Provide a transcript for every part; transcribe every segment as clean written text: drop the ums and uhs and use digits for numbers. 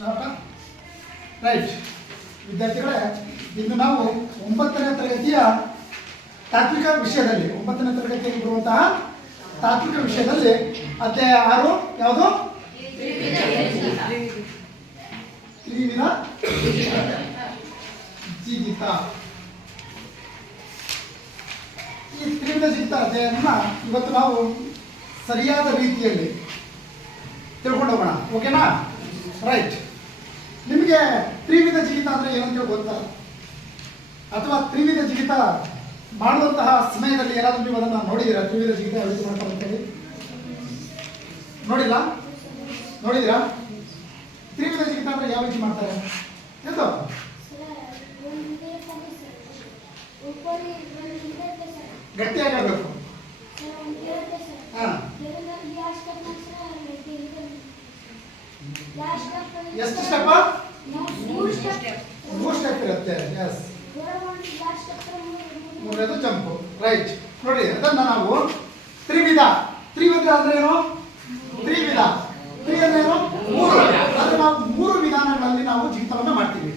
Right ವಿದ್ಯಾರ್ಥಿಗಳೇ, ಇಂದು ನಾವು 9ನೇ ತರಗತಿಯ ತಾತ್ವಿಕ ವಿಷಯದಲ್ಲಿ 9ನೇ ತರಗತಿಯಲ್ಲಿ ಬರುವಂತಹ ತಾತ್ವಿಕ ವಿಷಯದಲ್ಲಿ ಅಧ್ಯಾಯ 6 ಯಾವುದು? ತ್ರಿವಿಧ ಜಿಗಿತ. ಈ ತ್ರಿವಿಧ ಜಿಗಿತ ಅಧ್ಯಾಯವನ್ನು ಇವತ್ತು ನಾವು ಸರಿಯಾದ ರೀತಿಯಲ್ಲಿ ತಿಳ್ಕೊಂಡು ಹೋಗೋಣ. ಓಕೆನಾ? ರೈಟ್. ನಿಮಗೆ ತ್ರಿವಿಧ ಜಿಗಿತ ಅಂದರೆ ಏನಂತ ಗೊತ್ತಾ? ಅಥವಾ ತ್ರಿವಿಧ ಜಿಗಿತ ಮಾಡುವಂತಹ ಸಮಯದಲ್ಲಿ ಏನಾದರೂ ನೀವು ಅದನ್ನು ನೋಡಿದ್ದೀರಾ? ತ್ರಿವಿಧ ಜಿಗಿತ ಯಾವ ರೀತಿ ಮಾಡ್ತಾರೆ ಅಂತೇಳಿ ನೋಡಿಲ್ಲ? ನೋಡಿದ್ದೀರಾ? ತ್ರಿವಿಧ ಜಿಗಿತ ಅಂದರೆ ಯಾವ ರೀತಿ ಮಾಡ್ತಾರೆ ಎಂದು ಗಟ್ಟಿಯಾಗಿ ಆಗಬೇಕು. ಹಾಂ, ಎಷ್ಟು ಸ್ಟೆಪ್? 3 ಸ್ಟೆಪ್ ಇರುತ್ತೆ. ಎಸ್, ಮೂರನೇದು ಜಂಪು. ರೈಟ್. ನೋಡಿ, ಅದನ್ನ ನಾವು ತ್ರಿವಿಧ ಅಂದ್ರೆ ಏನು? ತ್ರಿವಿಧ ಅಂದ್ರೆ ಏನು? 3. ಅಂದ್ರೆ ನಾವು 3 ವಿಧಾನಗಳಲ್ಲಿ ನಾವು ಜಿಗಿತವನ್ನು ಮಾಡ್ತೀವಿ.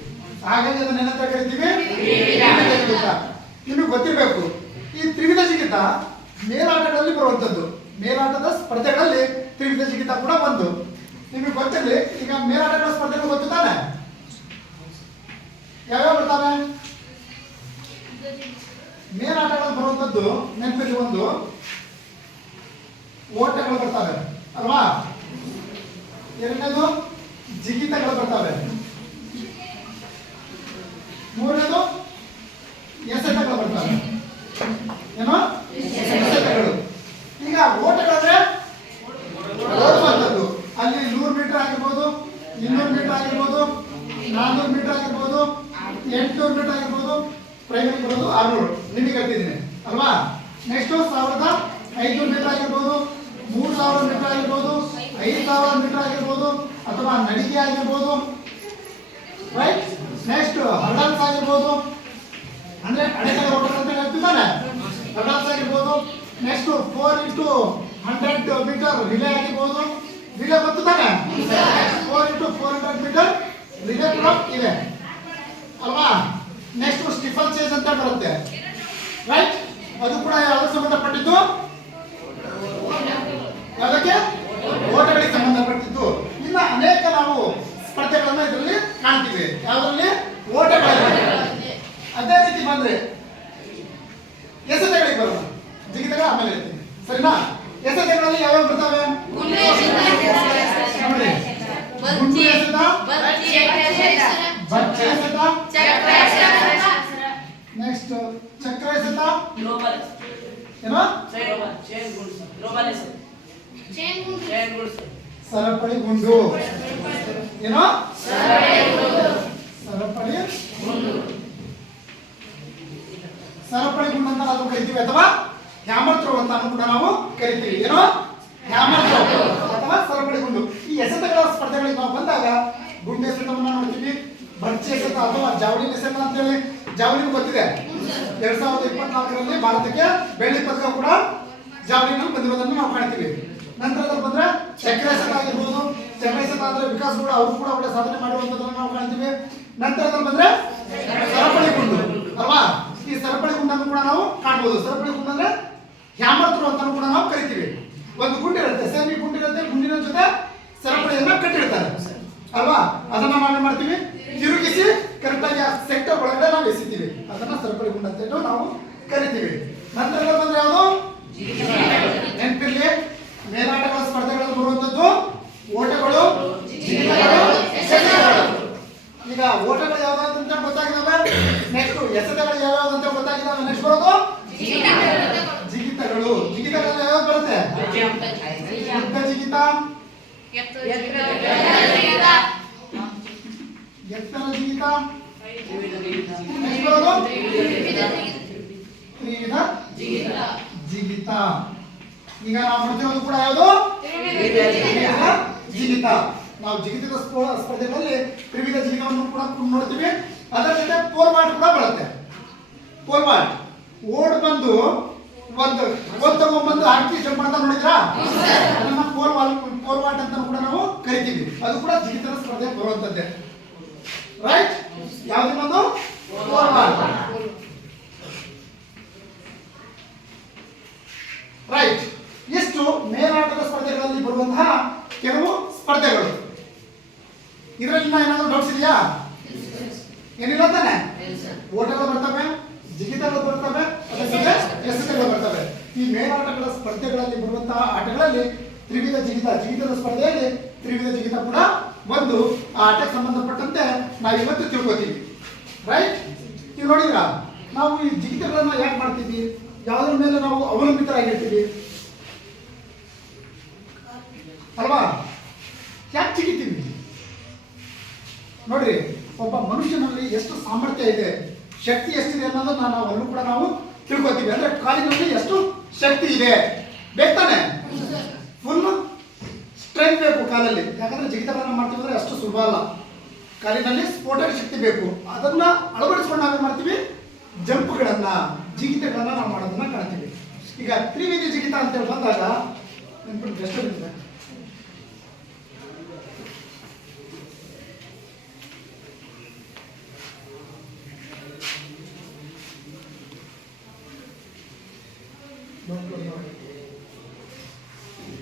ಹಾಗಾಗಿ ಅದನ್ನ ಏನಂತ ಕರಿತೀವಿ? ತ್ರಿವಿಧ ಜಿಗಿತ. ನಿಮಗೆ ಗೊತ್ತಿರಬೇಕು, ಈ ತ್ರಿವಿಧ ಜಿಗಿತ ಮೇಲಾಟಗಳಲ್ಲಿ ಬರುವಂಥದ್ದು. ಮೇಲಾಟದ ಸ್ಪರ್ಧೆಗಳಲ್ಲಿ ತ್ರಿವಿಧ ಜಿಗಿತ ಕೂಡ ಒಂದು. ನಿಮಗೆ ಗೊತ್ತಿರಲಿ, ಈಗ ಮೇಲಾಟಗಳ ಸ್ಪರ್ಧೆಗಳು ಗೊತ್ತು ತಾನೆ? ಯಾವ್ಯಾವ ಬರ್ತಾವೆ? ಮೇಲಾಟಗಳು ಬರುವಂಥದ್ದು ನೆನಪಲ್ಲಿ ಒಂದು ಓಟಗಳು ಬರ್ತವೆ ಅಲ್ವಾ? ಎರಡನೇದು ಜಿಗಿತಗಳು ಬರ್ತವೆ. ಮೂರನೇದು ಎಸೆತಗಳು ಬರ್ತವೆ. ಏನೋ ಎಸೆತಗಳು. ಈಗ ಓಟಗಳಂದ್ರೆ ಓಡುವಂಥದ್ದು. ಅಲ್ಲಿ 100 ಮೀಟರ್ ಆಗಿರ್ಬೋದು, 200 ಮೀಟರ್ ಆಗಿರ್ಬೋದು, 400 ಮೀಟರ್ ಆಗಿರ್ಬೋದು, 800 ಮೀಟರ್ ಆಗಿರ್ಬೋದು, ಪ್ರೈಮರಿ ಬರೋದು 600. ನಿಮಗೆ ಹೇಳ್ತಿದ್ದೀನಿ ಅಲ್ವಾ? ನೆಕ್ಸ್ಟ್ 1500 ಮೀಟರ್ ಆಗಿರ್ಬೋದು, 3000 ಮೀಟರ್ ಆಗಿರ್ಬೋದು, 5000 ಮೀಟರ್ ಆಗಿರ್ಬೋದು, ಅಥವಾ ನಡಿಗೆ ಆಗಿರ್ಬೋದು. ರೈಟ್. ನೆಕ್ಸ್ಟ್ ಹರ್ಡಲ್ಸ್ ಆಗಿರ್ಬೋದು, ಅಂದ್ರೆ ಅಡೆತಡೆ ಓಟ ಅಂತ ಹೇಳ್ತಿದ್ದಾನೆ, ಹರ್ಡಲ್ಸ್ ಆಗಿರ್ಬೋದು. ನೆಕ್ಸ್ಟ್ 4x100 ಮೀಟರ್ ರಿಲೇ ಆಗಿರ್ಬೋದು. ರಿಲೇ ಗೊತ್ತು ತಾನೆ? 4x400 ಮೀಟರ್ ರಿಲೇ ಕೂಡ ಇದೆ ಅಲ್ವಾ? ನೆಕ್ಸ್ಟ್ ಸ್ಟಿಫಲ್ ಚೇಸ್ ಅಂತ ಬರುತ್ತೆ. ರೈಟ್. ಅದು ಕೂಡ ಯಾವ್ದು ಸಂಬಂಧಪಟ್ಟಿದ್ದು? ಯಾವುದಕ್ಕೆ? ಓಟಗಳಿಗೆ ಸಂಬಂಧಪಟ್ಟಿದ್ದು. ಇನ್ನ ಅನೇಕ ನಾವು ಸ್ಪರ್ಧೆಗಳನ್ನ ಇದರಲ್ಲಿ ಕಾಣ್ತೀವಿ. ಯಾವುದರಲ್ಲಿ? ಓಟಗಳಲ್ಲಿ. ಅದೇ ರೀತಿ ಬಂದ್ರೆ ಎಸೆತಗಳಿಗೆ ಬರೋಣ. ಜಿಗಿತಗಳ ಆಮೇಲೆ ಹೇಳ್ತೀನಿ, ಸರಿನಾ? ಎಸೆತಗಳಲ್ಲಿ ಯಾವ್ಯಾವ ಬರ್ತವೆ? ಗುಂಡು ಎಸೆತ, ಬಚ್ಚೆ ಎಸೆತ, ನೆಕ್ಸ್ಟ್ ಚಕ್ರ ಎಸೆತ, ಏನೋ ಸರಪಳಿ ಗುಂಡು, ಏನೋ ಸರಪಳಿ ಗುಂಡು ಅಂತ ನಾವು ಕರಿತೀವಿ, ಅಥವಾ ಹ್ಯಾಮರ್ ಥ್ರೋ ಅಂತ ಕೂಡ ನಾವು ಕರಿತೀವಿ. ಏನೋ ಹ್ಯಾಮರ್ ಥ್ರೋ ಅಥವಾ ಸರಪಳಿ ಗುಂಡು. ಈ ಎಸೆತಗಳ ಸ್ಪರ್ಧೆಗಳಿಗೆ ನಾವು ಬಂದಾಗ ಗುಂಡು ಎಸೆತವನ್ನು ನೋಡ್ತೀವಿ, ಬಚ್ಚೆ ಎಸೆತ ಅಥವಾ ಜಾವಲಿನ್ ಎಸೆತ ಅಂತೇಳಿ. ಜಾವಲಿನ್ ಗೊತ್ತಿದೆ, 2024ರಲ್ಲಿ ಭಾರತಕ್ಕೆ ಬೆಳ್ಳಿ ಪದಕ ಕೂಡ ಜಾವಲಿನ್ ಬಂದಿರೋದನ್ನು ನಾವು ಕಾಣ್ತೀವಿ. ನಂತರದಲ್ಲಿ ಬಂದ್ರೆ ಚಕ್ರ ಎಸೆತ ಆಗಿರ್ಬೋದು. ಚಕ್ರ ಎಸೆತ ಅಂದ್ರೆ ವಿಕಾಸ್ ಕೂಡ ಅವರು ಕೂಡ ಒಳ್ಳೆ ಸಾಧನೆ ಮಾಡಿರುವಂತದನ್ನು ನಾವು ಕಾಣ್ತೀವಿ. ನಂತರದಲ್ಲಿ ಬಂದ್ರೆ ಸರಪಳಿ ಗುಂಡು ಅಲ್ವಾ? ಈ ಸರಪಳಿ ಗುಂಡನ್ನು ಕೂಡ ನಾವು ಕಾಣಬಹುದು. ಸರಪಳಿ ಗುಂಡು ಅಂದ್ರೆ ಹ್ಯಾಮರ್ ಥ್ರೋ ಅಂತ ಕೂಡ ನಾವು ಕರಿತೀವಿ. ಒಂದು ಗುಂಡಿರುತ್ತೆ, ಸೆಮಿ ಗುಂಡಿರುತ್ತೆ, ಗುಂಡಿನ ಜೊತೆ ಸರಪಳಿಯನ್ನ ಕಟ್ಟಿರ್ತಾರೆ ಅಲ್ವಾ? ಅದನ್ನ ನಾವು ಮಾಡ್ತೀವಿ, ತಿರುಗಿಸಿ ಕರೆಕ್ಟಾಗಿ ಆ ಸೆಕ್ಟರ್ ಒಳಗಡೆ ನಾವು ಎಸಿತೀವಿ. ಅದನ್ನ ಸರಪಳಿ ಗುಂಡು ಅಂತ ನಾವು ಕರಿತೀವಿ. ನಂತರ ಬಂದ್ರೆ ಯಾವುದು? ನೆನಪಿರ್ಲಿ, ಮೇಲಾಟಗಳ ಸ್ಪರ್ಧೆಗಳಲ್ಲಿ ಬರುವಂತದ್ದು ಓಟಗಳು, ಜಿಗಿತಗಳು, ಎಸೆತಗಳು. ಈಗ ಓಟಗಳು ಯಾವ್ಯಾವ್ದು ಅಂತ ಗೊತ್ತಾಗಿದಾವೆ. ನೆಕ್ಸ್ಟ್ ಎಸೆತಗಳು ಯಾವ್ಯಾವ್ದು ಅಂತ ಗೊತ್ತಾಗಿದಾವೆ. ನೆಕ್ಸ್ಟ್ ಬರೋದು ಜಿಗಿತಗಳು. ಜಿಗಿತಗಳು ಯಾವ್ಯಾವ್ದು ಬರುತ್ತೆ? ಉದ್ದ ಜಿಗಿತ, ಎತ್ತರ ಜಿಗಿತ, ನೆಕ್ಸ್ಟ್ ಬರೋದು ತ್ರಿವಿಧ ಜಿಗಿತ. ಈಗ ನಾವು ನೋಡ್ತಿರೋದು ಕೂಡ ಯಾವುದು? ಜಿಗಿತ. ನಾವು ಜಿಗಿತದ ಸ್ಪರ್ಧೆಗಳಲ್ಲಿ ತ್ರಿವಿಧ ಜಿಗಿತವನ್ನು ಕೂಡ ನೋಡ್ತೀವಿ. ಅದರ ಜೊತೆ ಪೋಲ್ ವಾಲ್ಟ್ ಕೂಡ ಬರುತ್ತೆ. ಪೋಲ್ ವಾಲ್ಟ್ ಓಡ್ ಬಂದು ಒಂದು ಗೋಲ್ ತಗೊಂಡ್ಬಂದು ಹಾಕಿ ಜಂಪ್ ಅಂತ ನೋಡಿದ್ರಾ? ಅದನ್ನ ಪೋಲ್ ವಾಲ್ಟ್ ಅಂತ ಕೂಡ ನಾವು ಕರಿತೀವಿ. ಅದು ಕೂಡ ಜಿಗಿತದ ಸ್ಪರ್ಧೆ ಬರುವಂತದ್ದು. ಮಾಡುವಂಥದ್ದೇ. ರೈಟ್? ಯಾವುದಿನ್ನೊಂದು ಫೋರ್ಬಾಲ್. ರೈಟ್. ಇಷ್ಟು ಮೇಲಾಟದ ಸ್ಪರ್ಧೆಗಳಲ್ಲಿ ಬರುವಂತಹ ಕೆಲವು ಸ್ಪರ್ಧೆಗಳು. ಇದರಲ್ಲಿ ಏನಾದರೂ ಡೌಟ್ಸ್ ಇದೆಯಾ? ಏನಿಲ್ಲ ತಾನೆ? ಓಟಗಳು ಬರ್ತವೆ, ಜಿಗಿತಗಳು ಬರ್ತವೆ, ಎಸೆತಗಳು ಬರ್ತವೆ. ಈ ಮೇಲಾಟಗಳ ಸ್ಪರ್ಧೆಗಳಲ್ಲಿ ಬರುವಂತಹ ಆಟಗಳಲ್ಲಿ ತ್ರಿವಿಧ ಜಿಗಿತದ ಸ್ಪರ್ಧೆಯಲ್ಲಿ ತ್ರಿವಿಧ ಜಿಗಿತ ಕೂಡ ಒಂದು. ಆ ಆಟಕ್ಕೆ ಸಂಬಂಧಪಟ್ಟಂತೆ ನಾವು ಇವತ್ತು ತಿಳ್ಕೊತೀವಿ. ರೈಟ್? ನೀವು ನೋಡಿದ್ರ ನಾವು ಈ ಜಿಗಿತಗಳನ್ನ ಯಾಕೆ ಮಾಡ್ತೀವಿ? ಯಾವುದ್ರ ಮೇಲೆ ನಾವು ಅವಲಂಬಿತರಾಗಿರ್ತೀವಿ ಅಲ್ವಾ? ಯಾಕೆ ಜಿಗಿತೀವಿ ನೋಡ್ರಿ. ಒಬ್ಬ ಮನುಷ್ಯನಲ್ಲಿ ಎಷ್ಟು ಸಾಮರ್ಥ್ಯ ಇದೆ, ಶಕ್ತಿ ಎಷ್ಟಿದೆ ಅನ್ನೋದನ್ನ ನಾವು ಅಲ್ಲೂ ಕೂಡ ನಾವು ತಿಳ್ಕೊತೀವಿ. ಅಂದ್ರೆ ಕಾಲಿನಲ್ಲಿ ಎಷ್ಟು ಶಕ್ತಿ ಇದೆ ಬೇಕಾನೆ, ಫುಲ್ ಸ್ಟ್ರೆಂತ್ ಬೇಕು ಕಾಲಲ್ಲಿ. ಯಾಕಂದ್ರೆ ಜಿಗಿತಗಳನ್ನ ಮಾಡ್ತೀವಿ ಅಂದ್ರೆ ಅಷ್ಟು ಸುಲಭ ಅಲ್ಲ. ಕಾಲಿನಲ್ಲಿ ಸ್ಫೋಟಕ ಶಕ್ತಿ ಬೇಕು. ಅದನ್ನ ಅಳವಡಿಸ್ಕೊಂಡು ನಾವೇನ್ ಮಾಡ್ತೀವಿ? ಜಂಪ್ಗಳನ್ನ, ಜಿಗಿತಗಳನ್ನ ನಾವು ಮಾಡೋದನ್ನ ಕಾಣ್ತೀವಿ. ಈಗ ತ್ರಿವಿಧ ಜಿಗಿತ ಅಂತೇಳಿ ಬಂದಾಗ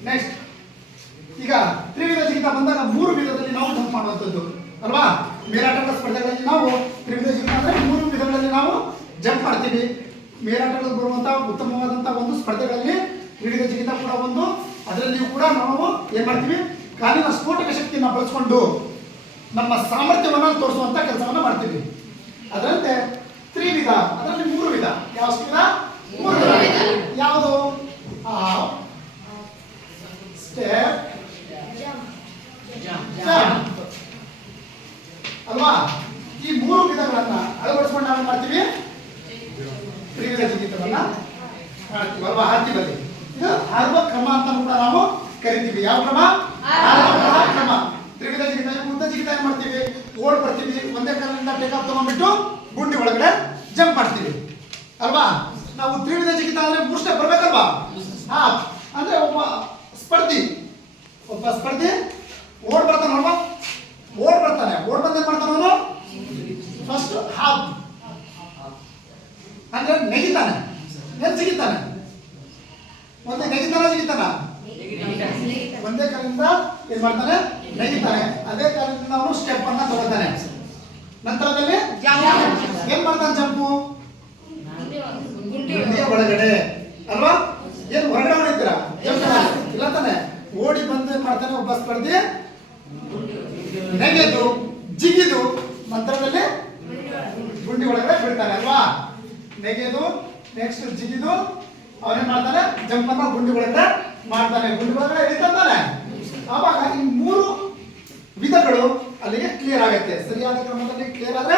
ನೆಕ್ಸ್ಟ್, ಈಗ ತ್ರಿವಿಧ ಜಿಗಿತ ಬಂದಾಗ 3 ವಿಧದಲ್ಲಿ ನಾವು ಜಂಪ್ ಮಾಡುವಂಥದ್ದು ಅಲ್ವಾ? ಮೇಲಾಟದ ಸ್ಪರ್ಧೆಗಳಲ್ಲಿ ನಾವು ತ್ರಿವಿಧ ಜಿಗಿತ ಅಂದ್ರೆ 3 ವಿಧಗಳಲ್ಲಿ ನಾವು ಜಂಪ್ ಮಾಡ್ತೀವಿ. ಮೇಲಾಟಗಳಲ್ಲಿ ಬರುವಂತಹ ಉತ್ತಮವಾದಂತಹ ಒಂದು ಸ್ಪರ್ಧೆಗಳಲ್ಲಿ ತ್ರಿವಿಧ ಜಿಗಿತ ಕೂಡ ಒಂದು. ಅದರಲ್ಲಿಯೂ ಕೂಡ ನಾವು ಏನ್ ಮಾಡ್ತೀವಿ? ಕಾಲಿನ ಸ್ಫೋಟಕ ಶಕ್ತಿಯನ್ನು ಬಳಸ್ಕೊಂಡು ನಮ್ಮ ಸಾಮರ್ಥ್ಯವನ್ನು ತೋರಿಸುವಂತ ಕೆಲಸವನ್ನ ಮಾಡ್ತೀವಿ. ಅದರಂತೆ ತ್ರಿವಿಧ, ಅದರಲ್ಲಿ 3 ವಿಧ. ಯಾವ ವಿಧ? 3 ವಿಧ. ಯಾವುದು? ಸ್ಟೆಪ್, ಜಂಪ್ ಅಲ್ವಾ? ಈ 3 ವಿಧಗಳನ್ನ ಅಳವಡಿಸ್ಕೊಂಡು ನಾವು ಮಾಡ್ತೀವಿ, ತ್ರಿವಿಧ ಜಿಗಿತವನ್ನ ಮಾಡ್ತೀವಿ ಅಲ್ವಾ? ಹಾರ್ತಿಬಲ್ಲಿ ಇದು ಹಾರುವ ಕ್ರಮ ಅಂತ ಕೂಡ ನಾವು ಕರಿತೀವಿ. ಯಾವ ಕ್ರಮ? ಹಾರುವ ಕ್ರಮ. ತ್ರಿವಿಧ ಜಿಗಿತ, ಉದ್ದ ಜಿಗಿತ ಏನ್ ಮಾಡ್ತೀವಿ? ಓಡ್ ಬರ್ತೀವಿ, ಒಂದೇ ಕಾಲಿನಿಂದ ಟೇಕ್ ಆಫ್ ತಗೊಂಡ್ಬಿಟ್ಟು ಗುಂಡಿ ಒಳಗಡೆ ಜಂಪ್ ಮಾಡ್ತೀವಿ ಅಲ್ವಾ? ನಾವು ತ್ರಿವಿಧ ಜಿಗಿತ ಅಂದ್ರೆ 3 ಸ್ಟೆಪ್ ಬರ್ಬೇಕಲ್ವಾ? ಅಂದ್ರೆ ಒಬ್ಬ ಸ್ಪರ್ಧಿ ಓಡ್ ಬರ್ತಾನಲ್ವಾ? ಓಡ್ ಬರ್ತಾನೆ. ಓಡ್ ಬಂದ ಏನ್ ಮಾಡ್ತಾನ ಅವನು? ಫಸ್ಟ್ ಹಾಫ್ ಅಂದ್ರೆ ನೆಗಿತಾನೆ. ಏನ್ ಜಿಗಿತಾನೆ? ಒಂದೇ ಜಿಗಿತಾನ. ಒಂದೇ ಕಾಲಿಂದ ಏನ್ ಮಾಡ್ತಾನೆ? ನೆಗಿತಾನೆ. ಅದೇ ಕಾಲಿಂದ ಅವನು ಸ್ಟೆಪ್ ಅನ್ನ ತಗೋತಾನೆ. ನಂತರದಲ್ಲಿ ಏನ್ ಮಾಡ್ತಾನೆ? ಜಂಪು ಗುಂಡಿಯ ಒಳಗಡೆ ಅಲ್ವಾ? ಏನ್ ಹೊರಗಡೆ ಹೊಡಿತೀರಾ? ಇಲ್ಲ ತಾನೆ? ಓಡಿ ಬಂದು ಏನ್ ಮಾಡ್ತಾನೆ ಒಬ್ಬ ಸ್ಪರ್ಧಿ? ನೆಗೆದು ಜಿಗಿದು ನಂತರದಲ್ಲಿ ಗುಂಡಿ ಒಳಗಡೆ ಬಿಡ್ತಾನೆ ಅಲ್ವಾ? ನೆಗೆದು ನೆಕ್ಸ್ಟ್ ಜಿಗಿದು ಅವನೇನ್ ಮಾಡ್ತಾನೆ? ಜಂಪ್ ಅನ್ನ ಗುಂಡಿ ಒಳಗಡೆ ಮಾಡ್ತಾನೆ. ಗುಂಡಿ ಒಳಗಡೆ ಹಿಡಿತಾನೆ. ಆವಾಗ ಈ 3 ವಿಧಗಳು ಅಲ್ಲಿಗೆ ಕ್ಲಿಯರ್ ಆಗುತ್ತೆ. ಸರಿಯಾದ ಕ್ರಮದಲ್ಲಿ ಕ್ಲಿಯರ್ ಆದ್ರೆ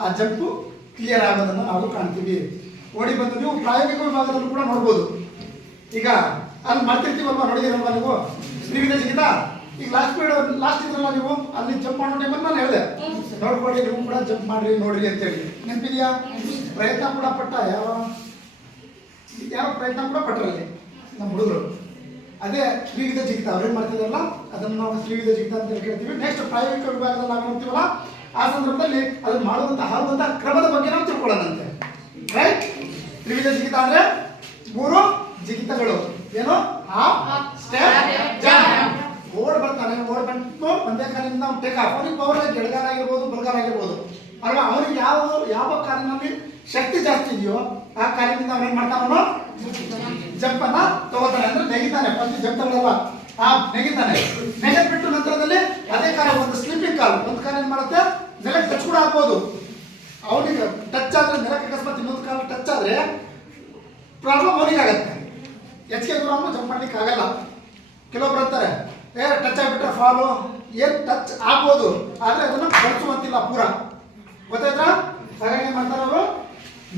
ಆ ಜಂಪು ಕ್ಲಿಯರ್ ಆಗೋದನ್ನ ನಾವು ಕಾಣ್ತೀವಿ. ಓಡಿ ಬಂದು ನೀವು ಪ್ರಾಯೋಗಿಕ ವಿಭಾಗದಲ್ಲೂ ಕೂಡ ನೋಡ್ಬೋದು. ಈಗ ಅಲ್ಲಿ ಮಾಡ್ತಿರ್ತೀವಲ್ವಾ? ನೋಡಿದಿರಲ್ವಾ ನೀವು ತ್ರಿವಿಧ ಜಿಗಿತ? ಈಗ ಲಾಸ್ಟ್ ಇದ್ರಲ್ಲ ನೀವು, ಅಲ್ಲಿ ಜಂಪ್ ಮಾಡೋ ಟೈಮಲ್ಲಿ ನಾನು ಹೇಳಿದೆ ನೋಡ್ಕೊಳ್ಳಿ, ನೀವು ಕೂಡ ಜಂಪ್ ಮಾಡ್ರಿ ನೋಡ್ರಿ ಅಂತೇಳಿ. ನೆನಪಿದೆಯಾ? ಪ್ರಯತ್ನ ಕೂಡ ಪಟ್ಟ ಯಾವ ಪ್ರಯತ್ನ ಕೂಡ ಪಟ್ಟರಲ್ಲಿ ನಮ್ಮ ಹುಡುಗರು. ಅದೇ ತ್ರಿವಿಧ ಜಿಗಿತ ಅವ್ರೇನ್ ಮಾಡ್ತಿದಾರಲ್ಲ ಅದನ್ನು ನಾವು ತ್ರಿವಿಧ ಜಿಗಿತ ಅಂತ ಕೇಳ್ತೀವಿ. ನೆಕ್ಸ್ಟ್ ಪ್ರಾಯೋಗಿಕ ವಿಭಾಗದಲ್ಲಿ ನಾವು ನೋಡ್ತೀವಲ್ಲ, ಆ ಸಂದರ್ಭದಲ್ಲಿ ಅದನ್ನ ಹಾರುವಂತಹ ಕ್ರಮದ ಬಗ್ಗೆ ನಾವು ತಿಳ್ಕೊಳ್ಳೋಣಂತೆ. ರೈಟ್? ತ್ರಿವಿಧ ಜಿಗಿತ ಅಂದ್ರೆ 3 ಜಿಗಿತಗಳು. ಏನು? Half, step, jump. ಓಡ್ ಬರ್ತಾನೆ. ಓಡ್ ಬಂದು ಒಂದೇ ಕಾಲಿಂದ ನಾವು ಟೇಕ್ ಆಫ್. ಅವನಿಗೆ ಪವರ್ ಎಡಗಾಲ ಆಗಿರ್ಬೋದು, ಬಲಗಾಲ ಆಗಿರ್ಬೋದು ಅಲ್ವಾ? ಅವನಿಗೆ ಯಾವ ಕಾಲಿನಲ್ಲಿ ಶಕ್ತಿ ಜಾಸ್ತಿ ಇದೆಯೋ ಆ ಕಾಲಿನಿಂದ ಅವನೇನ್ ಮಾಡ್ತಾನೋ ಜಂಪ್ ಅನ್ನ ತಗೋತಾನೆ. ಅಂದ್ರೆ ನೆಗಿತಾನೆ. ಫಸ್ಟ್ ಜಂಪ್ ತಗೊಳ್ಳಲ್ಲ, ನೆಗಿತಾನೆ. ನೆಗೆದ್ಬಿಟ್ಟು ನಂತರದಲ್ಲಿ ಅದೇ ಕಾಲ ಒಂದು ಸ್ಲಿಪ್ಪಿಂಗ್ ಕಾಲ್, ಒಂದು ಕಾಲ ಏನ್ ಮಾಡುತ್ತೆ? ನೆಲಕ್ಕೆ ಟಚ್ ಕೂಡ ಆಗ್ಬೋದು. ಅವನಿಗೆ ಟಚ್ ಆದ್ರೆ ನೆಲಕ್ಕೆ ಅಕಸ್ಮಾತ್ ಇನ್ನೊಂದು ಕಾಲ ಟಚ್ ಆದ್ರೆ ಪ್ರಾಬ್ಲಮ್ ಅವನಿಗೆ ಆಗತ್ತೆ. ಹೆಚ್ಚಿಗೆ ದೂರ ಜಂಪ್ ಮಾಡ್ಲಿಕ್ಕೆ ಆಗಲ್ಲ. ಕೆಲವೊಬ್ರು ಅಂತಾರೆ ಟಚ್ ಆಗಿಬಿಟ್ರೆ ಫಾಲು. ಏನ್ ಟಚ್ ಆಗ್ಬೋದು, ಆದ್ರೆ ಅದನ್ನ ಬಳಸುವಂತಿಲ್ಲ ಪೂರ. ಗೊತ್ತಾಯ್ತಾ? ಹಾಗಾಗಿ ಏನ್ ಮಾಡ್ತಾರೆ ಅವರು?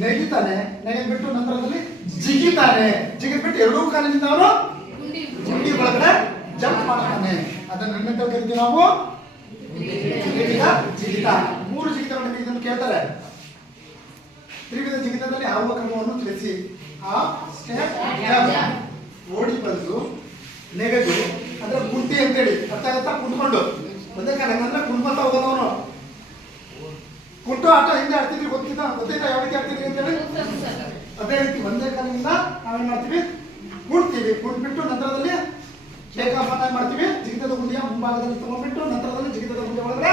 ನೆಗಿತಾನೆ. ನೆಗೆದ್ಬಿಟ್ಟು ನಂತರದಲ್ಲಿ ಜಿಗಿತಾನೆ. ಜಿಗಿದ್ಬಿಟ್ಟು 2 ಕಾಲಿನಿಂದ ಅವನು ಗುಂಡಿ ಒಳಗಡೆ ಜಂಪ್ ಮಾಡ್ತಾನೆ. ಅದನ್ನ ನೆನ್ನೆಂತ ಕರಿತೀವಿ ನಾವು ಜಿಗಿತ. 3 ಜಿಗಿತಗಳನ್ನು ಇದನ್ನು ಕೇಳ್ತಾರೆ. ತ್ರಿವಿಧ ಜಿಗಿತದಲ್ಲಿ ಹಾರುವ ಕ್ರಮವನ್ನು ತಿಳಿಸಿ. ಓಡಿ ಬಂದು ನೆಗೆದು ಅಂದ್ರೆ ಗುಂಡಿ ಅಂತೇಳಿ ಅರ್ಥ ಆಗುತ್ತಾ? ಕುಂತ್ಕೊಂಡು ಒಂದೇ ಕಾಲ ಹೆಂಗಂದ್ರೆ ಕುಂತ್ಕೊಂತ ಹೋಗೋದು ಕುಂಟ್ಬಿಡ್ತೀವಿ. ಕುಂಟ್ಬಿಟ್ಟು ನಂತರದಲ್ಲಿ ಟೇಕ್ ಆಫ್ ಅನ್ನ ಮಾಡ್ತೀವಿ. ಜಿಗಿತದ ಗುಂಡಿಯ ಮುಂಭಾಗದಲ್ಲಿ ತಗೊಂಡ್ಬಿಟ್ಟು ನಂತರದಲ್ಲಿ ಜಿಗಿತದ ಗುಂಡಿಯ ಒಳಗಡೆ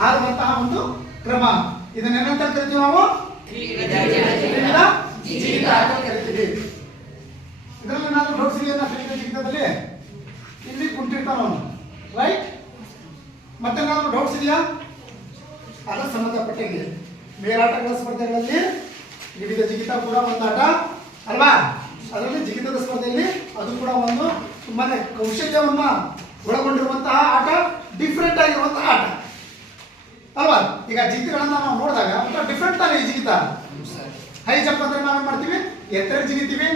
ಹಾರುವಂತಹ ಒಂದು ಕ್ರಮ. ಇದನ್ನೇನಂತ ಕರಿತೀವಿ ನಾವು? ತ್ರಿವಿಧ ಜಿಗಿತ ಅಂತ ಕರಿತೀವಿ. ಇದರಲ್ಲಿ ನಾವು ಡೌಟ್ಸ್ ಇದೆಯಾ? ತ್ರಿವಿಧ ಜಿಗಿತದಲ್ಲಿ ಇಲ್ಲಿ ಕುಂಟಿರ್ತಾನ ಅವನು, ರೈಟ್? ಮತ್ತೇನಾದ್ರೂ ಡೌಟ್ಸ್ ಇದೆಯಾ? ಅದರ ಸಂಬಂಧಪಟ್ಟಂಗೆ ಮೇಲಾಟಗಳ ಸ್ಪರ್ಧೆಗಳಲ್ಲಿ ವಿವಿಧ ಜಿಗಿತ ಕೂಡ ಒಂದು ಆಟ ಅಲ್ವಾ? ಅದರಲ್ಲಿ ಜಿಗಿತದ ಸ್ಪರ್ಧೆಯಲ್ಲಿ ಅದು ಕೂಡ ಒಂದು ತುಂಬಾನೇ ಕೌಶಲ್ಯವನ್ನ ಒಳಗೊಂಡಿರುವಂತಹ ಆಟ, ಡಿಫ್ರೆಂಟ್ ಆಗಿರುವಂತಹ ಆಟ ಅಲ್ವಾ? ಈಗ ಜಿಗಿತಗಳನ್ನ ನಾವು ನೋಡಿದಾಗ ಒಂಥರ ಡಿಫ್ರೆಂಟ್ ಆಗಿ ಜಿಗಿತ. ಹೈ ಜಂಪ್ ಅಂದ್ರೆ ನಾವೇನ್ ಮಾಡ್ತೀವಿ? ಎತ್ತರ ಜಿಗಿತೀವಿ.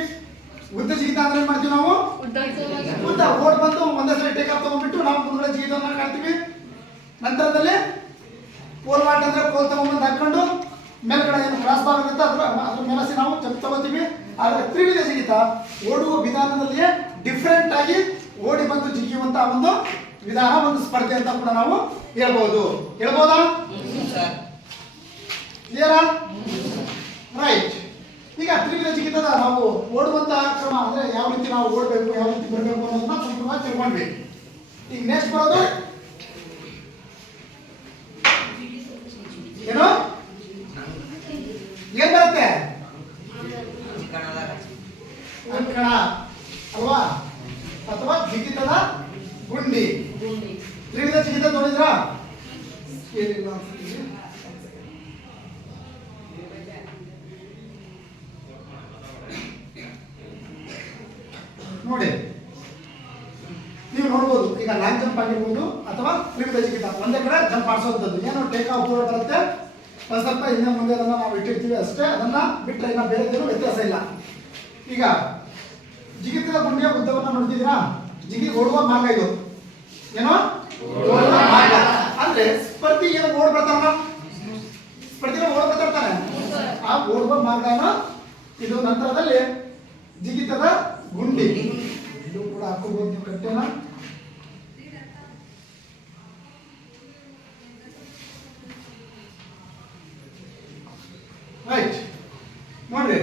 ಉದ್ದ ಜಿಗಿತ ಅಂದ್ರೆ ಏನ್ ಮಾಡ್ತೀವಿ ನಾವು? ಉದ್ದ ಓಡ್ ಬಂದು ಒಂದೇ ಸಲ ಟೇಕ್ ಆಫ್ ತಗೊಂಡ್ಬಿಟ್ಟು ನಾವು ಮುಂದ್ಗಡೆ ಜಿಗಿತವನ್ನ ಕಾಡ್ತೀವಿ. ನಂತರದಲ್ಲಿ ಪೋಲ್ ವಾಲ್ಟ್ ಅಂದ್ರೆ ಪೋಲ್ ತಗೊಂಡ್ಬಂದು ಹಾಕೊಂಡು ಮೇಲ್ಗಡೆ ಏನು ಕ್ರಾಸ್ ಬಾರ್ ಇರುತ್ತೆ ಅದ್ರ ಮೇಲಸಿ ನಾವು ಜಂಪ್ ತಗೋತೀವಿ. ಆದ್ರೆ ತ್ರಿವಿಧ ಜಿಗಿತ ಓಡುವ ವಿಧಾನದಲ್ಲಿಯೇ ಡಿಫ್ರೆಂಟ್ ಆಗಿ ಓಡಿ ಬಂದು ಜಿಗಿಯುವಂತ ಒಂದು ವಿಧಾನ, ಒಂದು ಸ್ಪರ್ಧೆ ಅಂತ ಕೂಡ ನಾವು ಹೇಳ್ಬಹುದು. ಹೇಳ್ಬೋದಾ? ಕ್ಲಿಯರಾ? ರೈಟ್. ಈಗ ತ್ರಿವಿಧ ಜಿಗಿತದ ನಾವು ಓಡುವಂತಹ ಕ್ರಮ ಅಂದ್ರೆ ಯಾವ ರೀತಿ ನಾವು ಓಡಬೇಕು, ಯಾವ ರೀತಿ ಬರಬೇಕು ಅನ್ನೋದನ್ನ ಸಂಪೂರ್ಣವಾಗಿ ತಿಳ್ಕೊಂಡ್ವಿ. ಈಗ ನೆಕ್ಸ್ಟ್ ಬರೋದು ಏನು? ಏನ್ ಬರುತ್ತೆ? ಅಂಕಣ ಅಲ್ವಾ? ಅಥವಾ ಜಿಗಿತದ ಗುಂಡಿ. ತ್ರಿವಿಧ ಜಿಗಿತ ನೋಡಿದ್ರಾ? ನೋಡಿ, ನೀವು ನೋಡ್ಬೋದು. ಈಗ ಲಾಂಗ್ ಜಂಪ್ ಆಗಿರ್ಬೋದು ಅಥವಾ ತ್ರಿವಿಧ ಜಿಗಿತ ಒಂದೇ ಕಡೆ ಜಂಪ್ ಮಾಡಿಸೋಂಥದ್ದು. ಏನು ಟೇಕ್ ಆಫ್ ಕೂಡ ಬರುತ್ತೆ, ಒಂದು ಸ್ವಲ್ಪ ಹಿಂದೆ ಮುಂದೆ ಅದನ್ನ ನಾವು ಇಟ್ಟಿರ್ತೀವಿ ಅಷ್ಟೇ. ಅದನ್ನ ಬಿಟ್ಟರೆ ಇನ್ನ ಬೇರೆದೇನು ವ್ಯತ್ಯಾಸ ಇಲ್ಲ. ಈಗ ಜಿಗಿತದ ಗುಂಡಿಯ ಉದ್ದವನ್ನ ನೋಡ್ತಿದ್ದೀರಾ? ಓಡುವ ಮಾರ್ಗ ಇದು. ಏನೋ ಓಡುವ ಮಾರ್ಗ ಅಂದ್ರೆ ಸ್ಪರ್ಧಿ ಏನು ಓಡ್ ಬರ್ತಾನ, ಸ್ಪರ್ಧಿಗಳು ಓಡ್ ಬರ್ತಾನೆ, ಆ ಓಡುವ ಮಾರ್ಗನ ಇದು. ನಂತರದಲ್ಲಿ ಜಿಗಿತದ ಗುಂಡಿ ಇದು ಕೂಡ ಹಾಕೋಬಹುದು ನೀವು ಕಟ್ಟೆನ. ರೈಟ್. ನೋಡ್ರಿ,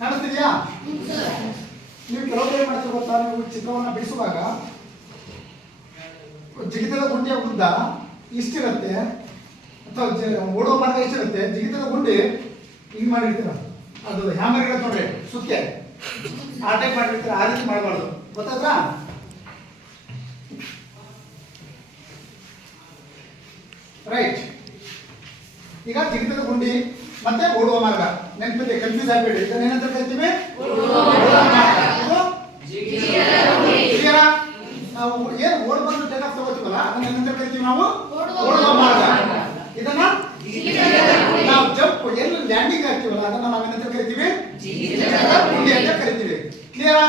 ಕಾಣಿಸ್ತಿದ್ಯಾ? ನೀವು ಕೆಲವರು ಏನ್ ಮಾಡ್ತೀವಿ ಗೊತ್ತಾ? ನೀವು ಚಿತ್ರವನ್ನ ಬಿಡಿಸುವಾಗ ಜಿಗಿತದ ಗುಂಡಿಯ ಉದ್ದ ಇಷ್ಟಿರುತ್ತೆ ಅಥವಾ ಓಡುವ ಮಾರ್ಗ ಇಷ್ಟಿರುತ್ತೆ. ಜಿಗಿತದ ಗುಂಡಿ ಹಿಂಗ್ ಮಾಡಿರ್ತೀರ, ಅದು ಹ್ಯಾಮರ್ ಇರುತ್ತೆ ನೋಡ್ರಿ, ಸುತ್ತೆ ಆ ಟೈಪ್ ಮಾಡಿರ್ತೀರ. ಆ ರೀತಿ ಮಾಡಬಾರ್ದು, ಗೊತ್ತಾದ್ರಾ? ರೈಟ್. ಈಗ ಜಿಗಿತದ ಗುಂಡಿ ಮತ್ತೆ ಓಡುವ ಮಾರ್ಗ ನೆನಪಿದೆ, ಕನ್ಫ್ಯೂಸ್ ಆಗಬೇಡಿ. ಇದನ್ನ ಏನಂತ ಕರಿತೀವಿ? ನಾವು ಏನು ಓಡ್ ಬಂದು ಟೇಕ್ ಆಫ್ ತಗೋತೀವಲ್ಲ ಅದನ್ನ ಏನಂತ ಕರಿತೀವಿ ನಾವು? ಓಡುವ ಮಾರ್ಗ. ಇದನ್ನ ನಾವು ಜಂಪ್ ಎಲ್ಲಿ ಲ್ಯಾಂಡಿಂಗ್ ಆಗ್ತೀವಲ್ಲ ಅದನ್ನ ನಾವೇನಂತ ಕರಿತೀವಿ? ಗುಂಡಿ ಅಂತ ಕರಿತೀವಿ. ಕ್ಲಿಯರಾ?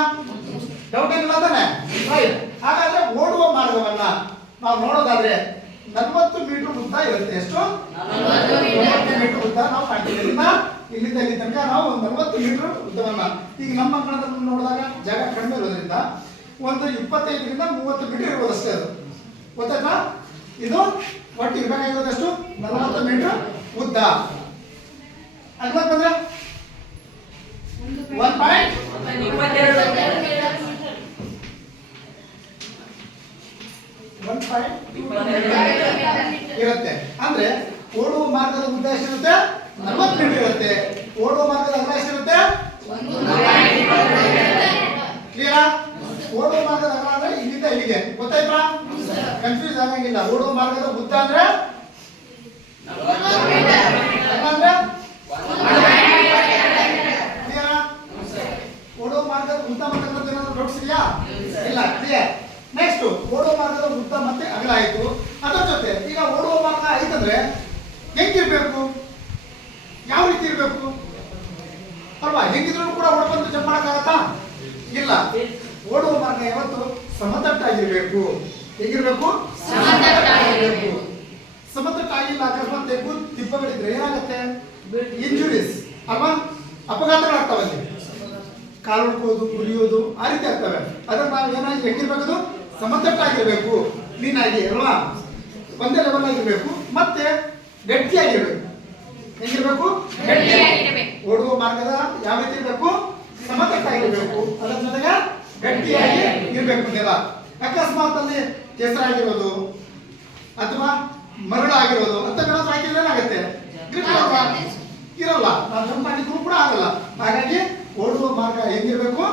ಡೌಟ್ ಏನಿಲ್ಲ ತಾನೆ? ರೈಟ್. ಹಾಗಾದ್ರೆ ಓಡುವ ಮಾರ್ಗವನ್ನ ನಾವು ನೋಡೋದಾದ್ರೆ 40 ಮೀಟರ್ ಉದ್ದ ಇರುತ್ತೆ. ಎಷ್ಟು? 40 ಮೀಟರ್ ಉದ್ದ ನಾವು ಕಾಣ್ತೀವಿ. ಇಲ್ಲಿಂದ ಇಲ್ಲಿ ತನಕ ನಾವು 40 ಮೀಟರ್ ಉದ್ದವನ್ನ. ಈಗ ನಮ್ಮ ಅಂಕಣದಲ್ಲಿ ನೋಡಿದಾಗ ಜಾಗ ಕಡಿಮೆ ಇರೋದ್ರಿಂದ ಒಂದು 25ರಿಂದ 30 ಮೀಟರ್ ಇರ್ಬೋದು ಅಷ್ಟೇ. ಅದು ಗೊತ್ತಾಯ್ತಾ? ಇದು ಒಟ್ಟು ಇರಬೇಕಾಗಿರೋದು ಎಷ್ಟು? 40 ಮೀಟರ್ ಉದ್ದ. ಅಲ್ವಾ? ಬಂದ್ರೆ 1.22 ಇರುತ್ತೆ. ಅಂದ್ರೆ ಓಡುವ ಮಾರ್ಗದ ಉದ್ದ ಎಷ್ಟಿರುತ್ತೆ? 40 ಮೀಟರ್ ಇರುತ್ತೆ. ಓಡುವ ಮಾರ್ಗದ ಅಗಲ ಎಷ್ಟಿರುತ್ತೆ? ಕ್ಲಿಯರಾ? ಓಡುವ ಮಾರ್ಗದ ಅಗಲ ಅಂದ್ರೆ ಇಲ್ಲಿಂದ ಇಲ್ಲಿಗೆ. ಗೊತ್ತಾಯ್ತಾ? ಕನ್ಫ್ಯೂಸ್ ಆಗಂಗಿಲ್ಲ. ಓಡುವ ಮಾರ್ಗದ ಉದ್ದ ಅಂದ್ರೆ ಕ್ಲಿಯರಾ? ಓಡುವ ಮಾರ್ಗದ ಉದ್ದ ಮತ್ತೆ ಏನಾದ್ರು ಡೌಟ್ಸ್ ಇದೆಯಾ? ಇಲ್ಲ. ಕ್ಲಿಯರ್. ನೆಕ್ಸ್ಟ್ ಓಡುವ ಮಾರ್ಗದ ಉದ್ದ ಮತ್ತೆ ಅಗಲ ಆಯ್ತು. ಅದರ ಜೊತೆ ಈಗ ಓಡುವ ಮಾರ್ಗ ಆಯ್ತಂದ್ರೆ ಹೆಂಗಿರ್ಬೇಕು, ಯಾವ ರೀತಿ ಇರ್ಬೇಕು ಅಲ್ವಾ? ಹೆಂಗಿದ್ರು ಕೂಡ ಓಡ್ಬಂದು ಜಂಪ್ ಮಾಡಕ್ಕಾಗತ್ತಾ? ಇಲ್ಲ. ಓಡುವ ಮಾರ್ಗ ಯಾವತ್ತು ಸಮತಟ್ಟಾಗಿರ್ಬೇಕು. ಹೇಗಿರ್ಬೇಕು? ಸಮತಟ್ಟಾಗಿರ್ಬೇಕು. ಸಮತಟ್ಟಾಗಿಲ್ಲ ಅಕಸ್ಮಾತ್ ತೆಗ್ಗು ತಿಪ್ಪಗಳಿದ್ರೆ ಏನಾಗುತ್ತೆ? ಇಂಜುರೀಸ್ ಅಲ್ವಾ? ಅಪಘಾತಗಳಾಗ್ತಾವಲ್ಲಿ. ಕಾಲು ಹುಡ್ಕೋದು ಕುಲಿಯೋದು ಆ ರೀತಿ ಆಗ್ತವೆ. ಅದನ್ನ ನಾವು ಏನಾಗಿ ಹೆಂಗಿರ್ಬೇಕು, ಸಮತಟ್ಟಾಗಿರ್ಬೇಕು, ಕ್ಲೀನ್ ಆಗಿ ಅಲ್ವಾ, ಒಂದೇ ಲೆವೆಲ್ ಆಗಿರ್ಬೇಕು, ಮತ್ತೆ ಗಟ್ಟಿಯಾಗಿರ್ಬೇಕು. ಹೆಂಗಿರ್ಬೇಕು, ಓಡುವ ಮಾರ್ಗದ ಯಾವ ರೀತಿ ಇರಬೇಕು, ಸಮತಟ್ಟಾಗಿರ್ಬೇಕು, ಅದರ ಜೊತೆಗೆ ಗಟ್ಟಿಯಾಗಿ ಇರಬೇಕು ಅಂತೆಲ್ಲ. ಅಕಸ್ಮಾತ್ ಅಲ್ಲಿ ಕೆಸರಾಗಿರೋದು ಅಥವಾ ಮರಳಾಗಿರೋದು ಅಂತವೇನಾದ್ರೂ ಹಾಕಿದ್ರೆ ಏನಾಗುತ್ತೆ, ಇರಲ್ಲ, ನಾವು ಜಂಪ್ ಮಾಡಿದ್ರು ಕೂಡ ಆಗಲ್ಲ. ಹಾಗಾಗಿ ಓಡುವ ಮಾರ್ಗ ಹೆಂಗಿರ್ಬೇಕು,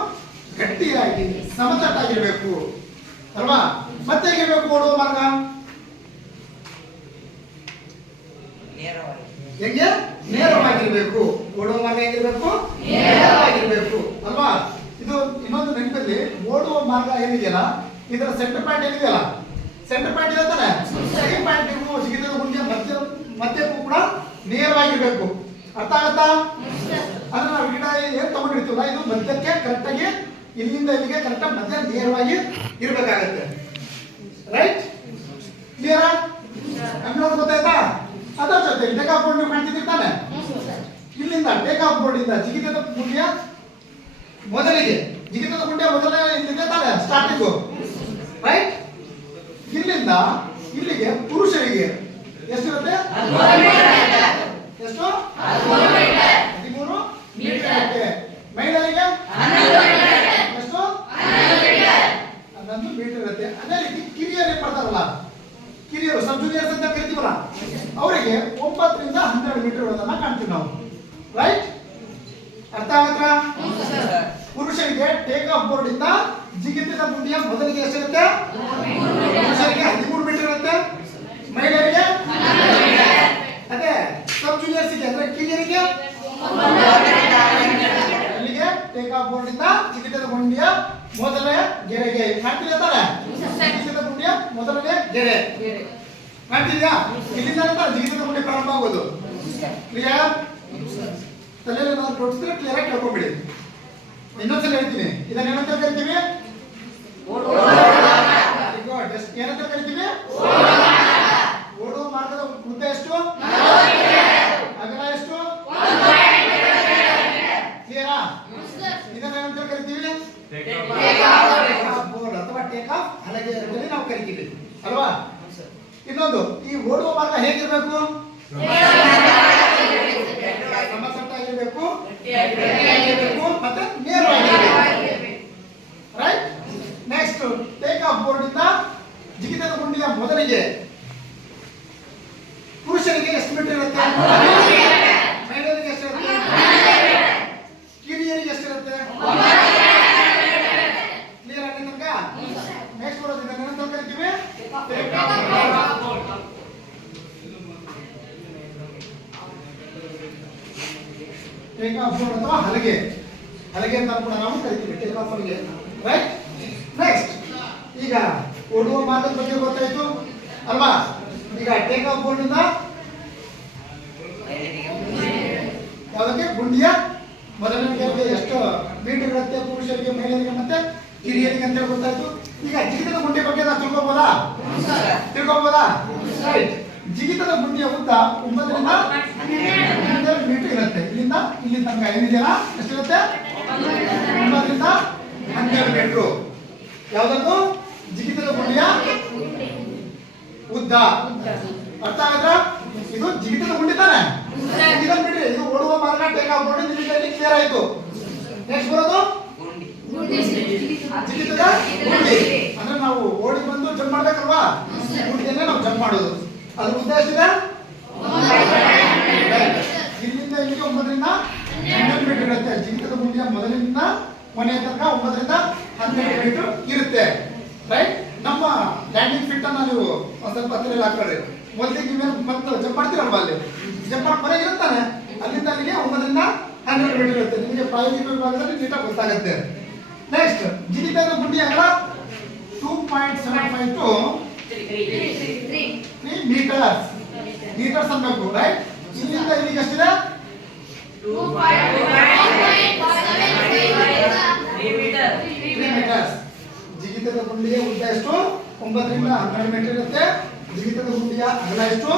ಗಟ್ಟಿಯಾಗಿ ಸಮತಟ್ಟಾಗಿರ್ಬೇಕು ಅಲ್ವಾ. ಮತ್ತೆ ಹೇಗಿರ್ಬೇಕು ಓಡುವ ಮಾರ್ಗ, ಹೆಂಗೆ, ನೇರವಾಗಿರ್ಬೇಕು. ಓಡುವ ಮಾರ್ಗ ಹೆಂಗಿರ್ಬೇಕು, ನೇರವಾಗಿರ್ಬೇಕು ಅಲ್ವಾ. ಇದು ಇನ್ನೊಂದು ನೆನಪಲ್ಲಿ, ಓಡುವ ಮಾರ್ಗ ಏನಿದೆಯಲ್ಲ ಇದರ ಸೆಂಟರ್ ಪಾಯಿಂಟ್ ಏನಿದೆಯಲ್ಲ, ಸೆಂಟರ್ ಪಾಯಿಂಟ್ ಇದೆ ತಾನೆ, ಸೆಂಟರ್ ಪಾಯಿಂಟ್ ಜಿಗಿತದ ಮುಂದೆ ಮಧ್ಯಕ್ಕೂ ಕೂಡ ನೇರವಾಗಿರ್ಬೇಕು. ಅರ್ಥ ಆಗತ್ತಾ? ಅಂದ್ರೆ ನಾವು ಗಿಡ ಏನ್ ತಗೊಂಡಿರ್ತೀವಲ್ಲ ಇದು ಮಧ್ಯಕ್ಕೆ ಕರೆಕ್ಟ್ ಆಗಿ ಇಲ್ಲಿಂದ ಇಲ್ಲಿಗೆ ಕರೆಕ್ಟ್ ಆಗಿ ಮಧ್ಯ ನೇರವಾಗಿ ಇರ್ಬೇಕಾಗತ್ತೆ. ರೈಟ್, ಕ್ಲಿಯರಾ? ನಮ್ಗೆ ಗೊತ್ತಾಯ್ತಾ? ಅದರ ಜೊತೆ ಟೇಕ್ ಆಫ್ ಬೋರ್ಡ್ ನೀವು ಕಾಣ್ತಿರ್ತಾನೆ, ಇಲ್ಲಿಂದ ಟೇಕ್ ಆಫ್ ಬೋರ್ಡ್ ಇಂದ ಜಿಗಿತದ ಗುಂಡಿಯ ಮೊದಲಿಗೆ, ಜಿಗಿತದ ಗುಂಡಿಯ ಮೊದಲನೇ ಇಲ್ಲಿದೆ ತಾನೆ ಸ್ಟಾರ್ಟಿಂಗು, ರೈಟ್. ಇಲ್ಲಿಂದ ಇಲ್ಲಿಗೆ ಪುರುಷರಿಗೆ ಎಷ್ಟಿರುತ್ತೆ, ಎಷ್ಟು, 13 ಮೀಟರ್ ಇರುತ್ತೆ. ಮಹಿಳೆಯರಿಗೆ ಎಷ್ಟು, 11 ಮೀಟರ್ ಇರುತ್ತೆ. ಅದೇ ರೀತಿ ಕಿರಿಯರು ಏನ್ ಮಾಡ್ತಾರಲ್ಲ, ಕಿರಿಯರು ಸಬ್ ಜೂನಿಯರ್ಸ್ ಅಂತ ಕರಿತೀವಲ್ಲ, ಅವರಿಗೆ 9 ರಿಂದ 12 ಮೀಟರ್ ಇರೋದನ್ನ ಕಾಣ್ತೀವಿ ನಾವು, ರೈಟ್. ಅರ್ಥ ಆಗತ್ತಾ? ಪುರುಷರಿಗೆ ಟೇಕ್ ಆಫ್ ಬೋರ್ಡ್ ಇಂದ ಜಿಗಿತದ ಗುಂಡಿಯ ಮೊದಲಿಗೆ ಎಷ್ಟಿರುತ್ತೆ, ಪುರುಷರಿಗೆ 13 ಮೀಟರ್ ಇರುತ್ತೆ, ಮಹಿಳೆಯರಿಗೆ ಅದೇ ಸಬ್ ಜೂನಿಯರ್ಸ್ಗೆ ಅಂದ್ರೆ ಕಿರಿಯರಿಗೆ ಅಲ್ಲಿಗೆ ಟೇಕ್ ಆಫ್ ಬೋರ್ಡ್ ಇಂದ ಜಿಗಿತದ ಗುಂಡಿಯ ಮೊದಲನೇ ಗೆರೆಗೆ ಕಾಣ್ತಿದೆ ತಾನೆ, ಜಿಗಿತದ ಗುಂಡಿಯ ಮೊದಲನೇ ಗೆರೆ ಕಾಣ್ತಿದ್ಯಾ, ಇಲ್ಲಿಂದ ಜಿಗಿತದ ಗುಂಡಿ ಪ್ರಾರಂಭ ಆಗೋದು. ಕ್ಲಿಯರ್? ತಲೆಯಲ್ಲಿ ನಾವು ತೋರಿಸಿದ್ರೆ ಕ್ಲಿಯರ್ ಆಗಿ ಕೇಳ್ಕೊಂಡ್ಬಿಡಿ. ಇನ್ನೊಂದ್ಸಲ ಹೇಳ್ತೀನಿ, ಇದನ್ನ ಏನಂತ ಕರಿತೀವಿ, ಏನಂತ ಕರಿತೀವಿ, ಓಡುವ ಮಾರ್ಗದ ಉದ್ದ ಎಷ್ಟು, ಅಗಲ ಎಷ್ಟು, ಕ್ಲಿಯರಾ? ಇದನ್ನ ಏನಂತ ಕರಿತೀವಿ, ಬೋರ್ಡ್ ಅಥವಾ ಟೇಕ್ ಆಫ್ ಹಲಗೆ ಅಂತೇಳಿ ನಾವು ಕರಿತೀವಿ ಅಲ್ವಾ. ಇನ್ನೊಂದು, ಈ ಓಡುವ ಮಾರ್ಗ ಹೇಗಿರ್ಬೇಕು, ಸಮತಟ್ಟಾಗಿರ್ಬೇಕು, ಮತ್ತೆ ನೇರವಾಗಿರ್ಬೇಕು, right. Next, take off board ಇಂದ ಜಿಗಿತದ ಗುಂಡಿಯ ಮೊದಲಿಗೆ ಪುರುಷರಿಗೆ ಎಷ್ಟು ಮೀಟರ್ ಇರುತ್ತೆ, ಮಹಿಳೆಯರಿಗೆ ಎಷ್ಟಿರುತ್ತೆ, ಕಿರಿಯರಿಗೆ ಎಷ್ಟಿರುತ್ತೆ, ಕ್ಲಿಯರ್ ಆಗಿ ತನಕ. ನೆಕ್ಸ್ಟ್ ಬರೋದು ಇದನ್ನ ಏನಂತ ಕರಿತೀವಿ, ಟೇಕ್ ಆಫ್ ಬೋರ್ಡ್ ಅಥವಾ ಹಲಗೆ, ಹಲಗೆ ಅಂತ ಕೂಡ ನಾವು ಕರಿತೀವಿ, ಟೇಕ್ ಆಫ್ ಹಲಗೆ, ರೈಟ್. ನೆಕ್ಸ್ಟ್, ಈಗ ಓಡುವ ಮಾರ್ಗದ ಬಗ್ಗೆ ಗೊತ್ತಾಯ್ತು ಅಲ್ವಾ. ಈಗ ಟೇಕ್ ಆಫ್ ಬೋರ್ಡ್ ಇಂದ ಯಾವುದಕ್ಕೆ, ಗುಂಡಿಯ ಮೊದಲನೇ ಗೆರೆಗೆ ಎಷ್ಟು ಮೀಟರ್ ಇರುತ್ತೆ, ಪುರುಷರಿಗೆ, ಮಹಿಳೆಯರಿಗೆ ಮತ್ತೆ ಕಿರಿಯರಿಗೆ ಅಂತ ಹೇಳಿ ಗೊತ್ತಾಯ್ತು. ಈಗ ಜಿಗಿತದ ಗುಂಡಿ ಬಗ್ಗೆ ನಾವು ತಿಳ್ಕೊಬೋದಾ, ರೈಟ್. ಜಿಗಿತದ ಗುಂಡಿಯ ಉದ್ದ 9 ರಿಂದ 12 ಮೀಟರ್ ಇರುತ್ತೆ. ಇಲ್ಲಿಂದ ಇಲ್ಲಿ ತನಕ ಏನಿದೆಯಲ್ಲ ಎಷ್ಟಿರುತ್ತೆ, 9 ರಿಂದ 12 ಮೀಟರ್. ಯಾವುದನ್ನು, ಜಿಗಿತದ ಗುಂಡಿಯ ಉದ್ದ. ಅರ್ಥ ಆದ್ರ? ಇದು ಜಿಗಿತದ ಗುಂಡಿ ತಾನೆ, ಇದನ್ನ ಬಿಡ್ರಿ, ಇದು ಓಡುವ ಮಾರ್ಗ ಟೇಕ್ ಆಫ್ ಬೋರ್ಡ್ ಇಲ್ಲಿ ಕ್ಲಿಯರ್ ಆಯ್ತು. ನೆಕ್ಸ್ಟ್ ಬರೋದು ಜಿಗಿತದ ಗುಂಡಿ, ಅಂದ್ರೆ ನಾವು ಓಡಿ ಬಂದು ಜಂಪ್ ಮಾಡ್ಬೇಕಲ್ವಾ, ಗುಂಡಿಯನ್ನೇ ನಾವು ಜಂಪ್ ಮಾಡೋದು. ಅದ್ರ ಉದ್ದ ಎಷ್ಟಿದೆ, ಇಲ್ಲಿಂದ ಇಲ್ಲಿಗೆ 9 ರಿಂದ 12 ಮೀಟರ್ ಇರುತ್ತೆ. ಜಿಗಿತದ ಗುಂಡಿಯ ಮೊದಲಿನಿಂದ ಕೊನೆಯ ತನಕ 9 ರಿಂದ 12 ಮೀಟರ್ ಇರುತ್ತೆ, ರೈಟ್. ನಮ್ಮ ಲ್ಯಾಂಡಿಂಗ್ ಫಿಟ್ ಅನ್ನ ನೀವು ಒಂದ್ ಸ್ವಲ್ಪ ಹತ್ತಿರ ಹಾಕೊಳ್ಳಿ. ಮೊದಲಿಗೆ ನೀವೇನು ಮತ್ತೆ ಜಂಪ್ ಮಾಡ್ತೀರಲ್ವಾ, ಅಲ್ಲಿ ಜಂಪ್ ಮಾಡಿ ಮನೆಗೆ ಇರುತ್ತಾನೆ, ಅಲ್ಲಿಂದ ಅಲ್ಲಿಗೆ 9 ರಿಂದ 12 ಮೀಟರ್ ಇರುತ್ತೆ. ನಿಮಗೆ ಪ್ರಾಯೋಗಿಕ ವಿಭಾಗದಲ್ಲಿ ನೀಟಾಗಿ ಗೊತ್ತಾಗುತ್ತೆ. ನೆಕ್ಸ್ಟ್, ಜಿಗಿತದ ಗುಂಡಿ ಅಗಲ 2.75 to 3 ಮೀಟರ್ಸ್ ಅನ್ಬೇಕು, ರೈಟ್. ಇಲ್ಲಿಂದ ಇಲ್ಲಿಗೆ ಎಷ್ಟಿದೆ, 3 ಮೀಟರ್ಸ್. ಜಿಗಿತದ ಗುಂಡಿಯ ಉದ್ದ ಎಷ್ಟು, 9 ರಿಂದ 12 ಮೀಟರ್ ಇರುತ್ತೆ. ಜಿಗಿತದ ಗುಂಡಿಯ ಅಗಲ ಎಷ್ಟು,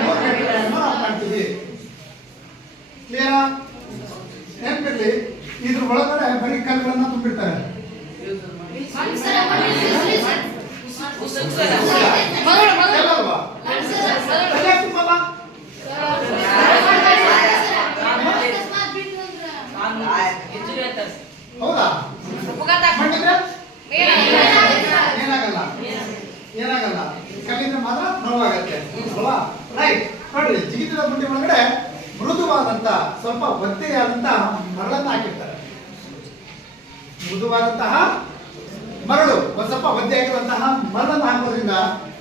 3 ಮೀಟರ್ ನಾವು ಕಾಣ್ತೀವಿ. ಕ್ಲಿಯರಾ? ಮರಳನ್ನ ತುಂಬಿರ್ತಾರೆ? ಎಲ್ಲಲ್ವಾ? ಅದೇ ತುಂಬಲ್ಲ? ಹೌದಾ? ಮಾಡಿದ್ರೆ ಏನಾಗಲ್ಲ, ಏನಾಗಲ್ಲ. ಕಲ್ಲಿಂದ ಮಾತ್ರ ನೋವಾಗತ್ತೆ ಅಲ್ವಾ? ರೈಟ್. ನೋಡ್ರಿ, ಜಿಗಿತದ ಗುಂಡಿ ಒಳಗಡೆ ಮೃದುವಾದಂತ ಸ್ವಲ್ಪ ಒದ್ದೆಯಾದಂತ ಮರಳನ್ನ ಹಾಕಿರ್ತಾರೆ. ಮೃದುವಾದಂತಹ ಮರಳು, ಒಂದ್ ಸ್ವಲ್ಪ ಒದ್ದೆಯಾಗಿರುವಂತಹ ಮರಳನ್ನು ಹಾಕೋದ್ರಿಂದ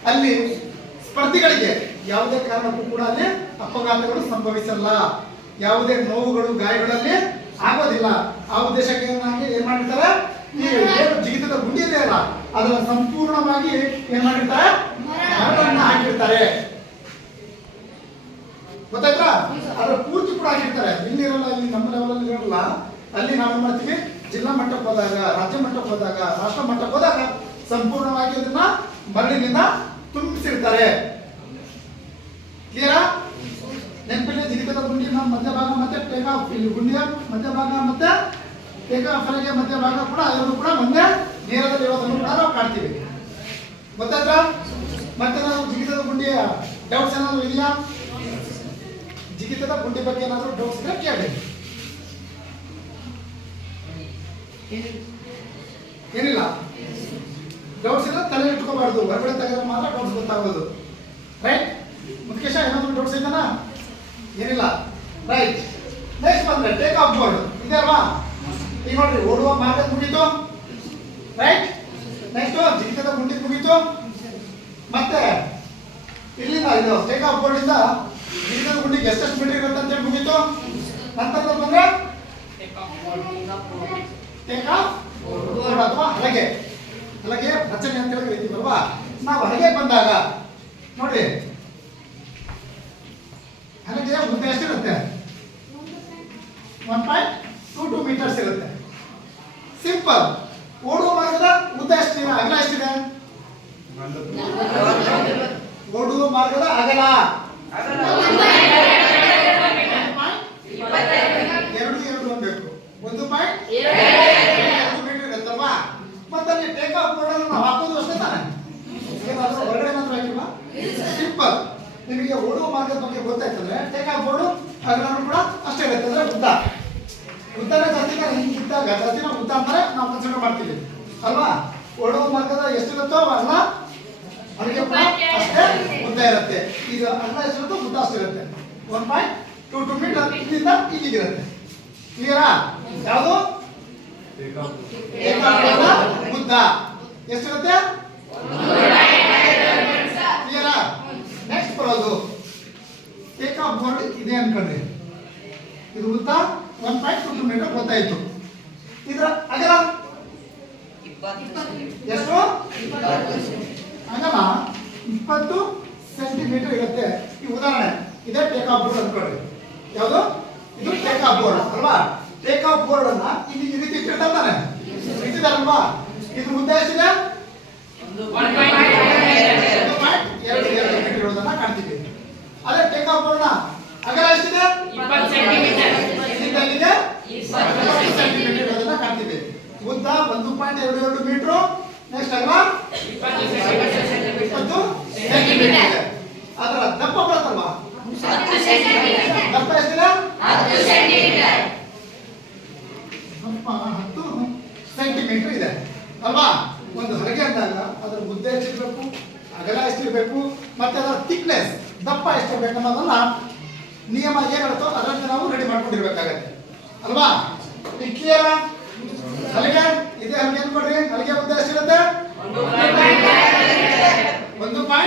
ಅಲ್ಲಿ ಸ್ಪರ್ಧಿಗಳಿಗೆ ಯಾವುದೇ ಕಾರಣಕ್ಕೂ ಕೂಡ ಅಲ್ಲಿ ಅಪಘಾತಗಳು ಸಂಭವಿಸಲ್ಲ, ಯಾವುದೇ ನೋವುಗಳು ಗಾಯಗಳಲ್ಲಿ ಆಗೋದಿಲ್ಲ. ಆ ಉದ್ದೇಶಕ್ಕೆ ಏನ್ ಮಾಡಿರ್ತಾರೆ, ಈ ಏನು ಜಿಗಿತದ ಗುಂಡಿ ಇದೆ ಅಲ್ಲ, ಅದನ್ನ ಸಂಪೂರ್ಣವಾಗಿ ಏನ್ ಮಾಡಿರ್ತಾರೆ, ಮರಳನ್ನ ಹಾಕಿರ್ತಾರೆ. ಗೊತ್ತಾಯ್ತಾ? ಅದ್ರ ಪೂರ್ತಿ ಕೂಡ ಹಾಕಿರ್ತಾರೆ. ಇಲ್ಲಿರಲ್ಲ, ಇಲ್ಲಿ ನಮ್ಮ ಲೆವೆಲ್ ಇರಲ್ಲ. ಅಲ್ಲಿ ನಾವೇನ್ ಮಾಡ್ತೀವಿ, ಜಿಲ್ಲಾ ಮಟ್ಟಕ್ಕೆ ಹೋದಾಗ, ರಾಜ್ಯ ಮಟ್ಟಕ್ಕೆ ಹೋದಾಗ, ರಾಷ್ಟ್ರ ಮಟ್ಟಕ್ಕೆ ಹೋದಾಗ ಸಂಪೂರ್ಣವಾಗಿ ಇದನ್ನ ಮರಳಿನಿಂದ ತುಂಬಿಸಿರ್ತಾರೆ. ಕ್ಲಿಯರಾ? ನೆನಪಿನ ಜಿಗಿತದ ಗುಂಡಿನ ಮಧ್ಯಭಾಗ ಮತ್ತೆ ಟೇಕ್ ಆಫ್, ಇಲ್ಲಿ ಗುಂಡಿಯ ಮಧ್ಯಭಾಗ ಮತ್ತೆ ಟೇಕ್ ಆಫ್ ಗೆ ಮಧ್ಯಭಾಗ ಕೂಡ ಇವರು ಕೂಡ ಒಂದೇ ನೇರದಲ್ಲಿ ಇರೋದನ್ನು ಕೂಡ ನಾವು ಕಾಣ್ತೀವಿ. ಗೊತ್ತಾಯ್ತಾ? ಮತ್ತೆ ನಾವು ಜಿಗಿತದ ಗುಂಡಿಯ ಡೌಟ್ಸ್ ಏನಾದ್ರು ಇದೆಯಾ? ಜಿಗಿತದ ಗುಂಡಿ ಬಗ್ಗೆ ಏನಾದ್ರು ಡೌಟ್ಸ್ ಇದ್ರೆ ಕೇಳಿ. ಏನಿಲ್ಲ, ಡೌಟ್ಸ್ ಇಲ್ಲ, ತಲೆ ಇಟ್ಕೋಬಾರ್ದು. ಹೊರಗಡೆ ತೆಗೆದ್ರೆ ಮಾತ್ರ ಡೌಟ್ಸ್ ಗೊತ್ತಾಗೋದು. ರೈಟ್? ಮುಖೇಶ, ಏನಾದ್ರು ಡೌಟ್ಸ್ ಇದೆನಾ? ಏನಿಲ್ಲ. ರೈಟ್. ನೆಕ್ಸ್ಟ್ ಬಂದ್ರೆ ಟೇಕ್ ಆಫ್ ಬೋರ್ಡ್ ಇದೆ ಅಲ್ವಾ? ಈಗ ನೋಡ್ರಿ, ಓಡುವ ಮಾರ್ಗ ಮುಗೀತು. ರೈಟ್? ನೆಕ್ಸ್ಟ್ ಜಿಗಿತದ ಗುಂಡಿ ಮುಗೀತು. ಮತ್ತೆ ಇಲ್ಲಿಂದ ಇದು ಟೇಕ್ ಆಫ್ ಬೋರ್ಡ್ ಇಂದ ಜಿಗಿತದ ಗುಂಡಿಗೆ ಎಷ್ಟೆಷ್ಟು ಮೀಟರ್ ಇರುತ್ತೆ ಅಂತ ಹೇಳಿ ಮುಗೀತು. ನಂತರ ಬಂದ್ರೆ ಟೇಕ್ ಆಫ್ ಬೋರ್ಡ್ ಅಥವಾ ಹಲಗೆ, ಹಲಗೆ ರಚನೆ ಅಂತ ಹೇಳಿ ಕರಿತೀವಲ್ವಾ? ನಾವು ಹಲಗೆ ಬಂದಾಗ ನೋಡಿ, ಹಲಗೆಯ ಉದ್ದ ಎಷ್ಟಿರುತ್ತೆ? 1.22 ಮೀಟರ್ಸ್ ಇರುತ್ತೆ. ಸಿಂಪಲ್. ಓಡುವ ಮಾರ್ಗದ ಉದ್ದ ಎಷ್ಟಿದೆ, ಅಗಲ ಎಷ್ಟಿದೆ? ಓಡುವ ಮಾರ್ಗದ ಅಗಲ 2 ಅನ್ಬೇಕು. 1.2 ಮೀಟರ್ ಇರುತ್ತಲ್ವಾ? ಮತ್ತೆ ಅಲ್ಲಿ ಟೇಕ್ ಆಫ್ ಬೋರ್ಡ್ ಅನ್ನು ನಾವು ಹಾಕೋದು ಅಷ್ಟೇ ತಾನೆ, ಏನಾದ್ರೂ ಹೊರಗಡೆ ಮಾತ್ರ ಹಾಕಿಲ್ಲ. ಸಿಂಪಲ್. ನಿಮಗೆ ಓಡುವ ಮಾರ್ಗದ ಬಗ್ಗೆ ಗೊತ್ತಾಯ್ತಂದ್ರೆ ಟೇಕ್ ಆಫ್ ಬೋರ್ಡ್ ಅಗಲನೂ ಕೂಡ ಅಷ್ಟೇ ಇರುತ್ತೆ. ಅಂದ್ರೆ ಉದ್ದ, ಉದ್ದನೇ ಜಾಸ್ತಿ ಹಿಂಗಿದ್ದಾಗ ಜಾಸ್ತಿ ನಾವು ಉದ್ದ ಅಂತಾರೆ ನಾವು ಕನ್ಸಿಡರ್ ಮಾಡ್ತೀವಿ ಅಲ್ವಾ? ಓಡುವ ಮಾರ್ಗದ ಎಷ್ಟಿರುತ್ತೋ ಅಗಲ ಅದಕ್ಕೆ ಕೂಡ ಅಷ್ಟೇ ಉದ್ದ ಇರುತ್ತೆ. ಈಗ ಅಗಲ ಎಷ್ಟಿರುತ್ತೋ ಉದ್ದ ಅಷ್ಟಿರುತ್ತೆ. 1.22 ಮೀಟರ್ ಇಲ್ಲಿಂದ ಇಲ್ಲಿಗಿರುತ್ತೆ. ಕ್ಲಿಯರಾ? ಯಾವುದು? ಟೇಕ್ ಆಫ್ ಬೋರ್ಡ್ ಉದ್ದ ಎಷ್ಟಿರುತ್ತೆ? ಕ್ಲಿಯರಾ? ನೆಕ್ಸ್ಟ್ ಬರೋದು ಟೇಕ್ ಆಫ್ ಬೋರ್ಡ್ ಇದೆ ಅನ್ಕೊಂಡ್ರಿ. ಇದು ಉದ್ದ 1.22 ಮೀಟರ್ ಗೊತ್ತಾಯ್ತು. ಇದರ ಅಗಲ ಎಷ್ಟು? ಅಗಲ 20 ಸೆಂಟಿಮೀಟರ್ ಇರುತ್ತೆ. ಈ ಉದಾಹರಣೆ ಇದೇ ಟೇಕ್ ಆಫ್ ಬೋರ್ಡ್ ಅನ್ಕೊಳ್ಳಿ. ಯಾವುದು? ಇದು ಟೇಕ್ ಆಫ್ ಬೋರ್ಡ್ ಅಲ್ವಾ? ಟೇಕ್ ಆಫ್ ಬೋರ್ಡ್ ಅನ್ನ ಇಲ್ಲಿ ಈ ರೀತಿ ಇಟ್ಟಿರ್ತಾನೆ, ಇಟ್ಟಿದಾರಲ್ವಾ? ಇದ್ರ ಉದ್ದ ಎಷ್ಟಿದೆ? 1.22 ಮೀಟರ್ ಇರೋದನ್ನ ಕಾಣ್ತೀವಿ. ಅದೇ ಟೇಕ್ ಆಫ್ ಬೋರ್ಡ್ ನ ಅಗಲ ಎಷ್ಟಿದೆ? 20 ಸೆಂಟಿಮೀಟರ್. ಇಲ್ಲಿಂದ ಇಲ್ಲಿಗೆ 20 ಸೆಂಟಿಮೀಟರ್ ಇರೋದನ್ನ ಕಾಣ್ತೀವಿ. ಉದ್ದ 1.22 ಮೀಟರ್. ನೆಕ್ಸ್ಟ್ ಅಗಲ 20 ಸೆಂಟಿಮೀಟರ್. ಅದರ ದಪ್ಪ ಬರುತ್ತಲ್ವಾ? 10 ಸೆಂಟಿಮೀಟರ್. ದಪ್ಪ ಎಷ್ಟಿದೆ? 10 ಸೆಂಟಿಮೀಟರ್. ದಪ್ಪ 10 ಸೆಂಟಿಮೀಟರ್ ಇದೆ ಅಲ್ವಾ? ಒಂದು ಹಲಗೆ ಅಂದಾಗ ಅದರ ಉದ್ದ ಎಷ್ಟಿರಬೇಕು, ಅಗಲ ಎಷ್ಟಿರಬೇಕು, ಮತ್ತೆ ಅದರ ಥಿಕ್ನೆಸ್ ದಪ್ಪ ಎಷ್ಟಿರಬೇಕು ಅನ್ನೋದನ್ನ ನಿಯಮ ಏನಿರುತ್ತೋ ಅದರಂತೆ ನಾವು ರೆಡಿ ಮಾಡ್ಕೊಂಡಿರ್ಬೇಕಾಗತ್ತೆ ಅಲ್ವಾ? ಕ್ಲಿಯರಾ? ಹಲಗೆ ಇದೆ, ಹಲಗೆ ಅನ್ಕೊಡ್ರಿ. ಹಲಗೆ ಉದ್ದ ಎಷ್ಟಿರುತ್ತೆ? 1.2.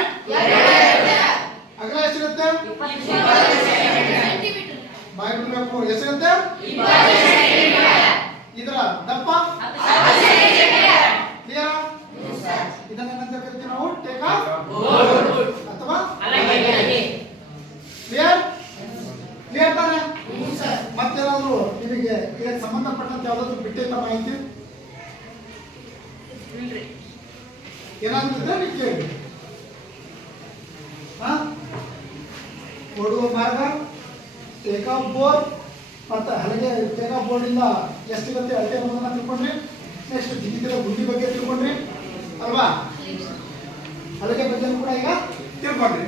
ಅಗಲ ಎಷ್ಟಿರುತ್ತೆ? ಬಾಯ್ ಬಿಡಬೇಕು. ಎಷ್ಟಿರುತ್ತೆ? ಇದರ ದಪ್ಪ ಕ್ಲಿಯರಾ? ಇದನ್ನ ಏನಂತ ಕರಿತೀವಿ ನಾವು? ಟೇಕ್ ಆಫ್ ಬೋರ್ಡ್ ಅಥವಾ ಕ್ಲಿಯರ್? ಕ್ಲಿಯರ್ ತಾನೆ? ಮತ್ತೇನಾದ್ರು ನಿಮಗೆ ಇದಕ್ಕೆ ಸಂಬಂಧಪಟ್ಟಂತೆ ಯಾವ್ದಾದ್ರು ಬಿಟ್ಟಿದ್ದ ಮಾಹಿತಿ ಏನಾದ್ರು ಇದ್ರೆ ನೀವು ಕೇಳಿ. ಓಡುವ ಮಾರ್ಗ, ಟೇಕ್ ಆಫ್ ಬೋರ್ಡ್ ಮತ್ತೆ ಹಲಗೆ, ಟೇಕ್ ಆಫ್ ಬೋರ್ಡ್ ಇಂದ ಎಷ್ಟಿರುತ್ತೆ ಅಳತೆ ಅನ್ನೋದನ್ನ ತಿಳ್ಕೊಂಡ್ರಿ. ನೆಕ್ಸ್ಟ್ ಜಿಗಿತದ ಗುಂಡಿ ಬಗ್ಗೆ ತಿಳ್ಕೊಂಡ್ರಿ ಅಲ್ವಾ? ಅಳತೆ ಬಗ್ಗೆ ಕೂಡ ಈಗ ತಿಳ್ಕೊಂಡ್ರಿ.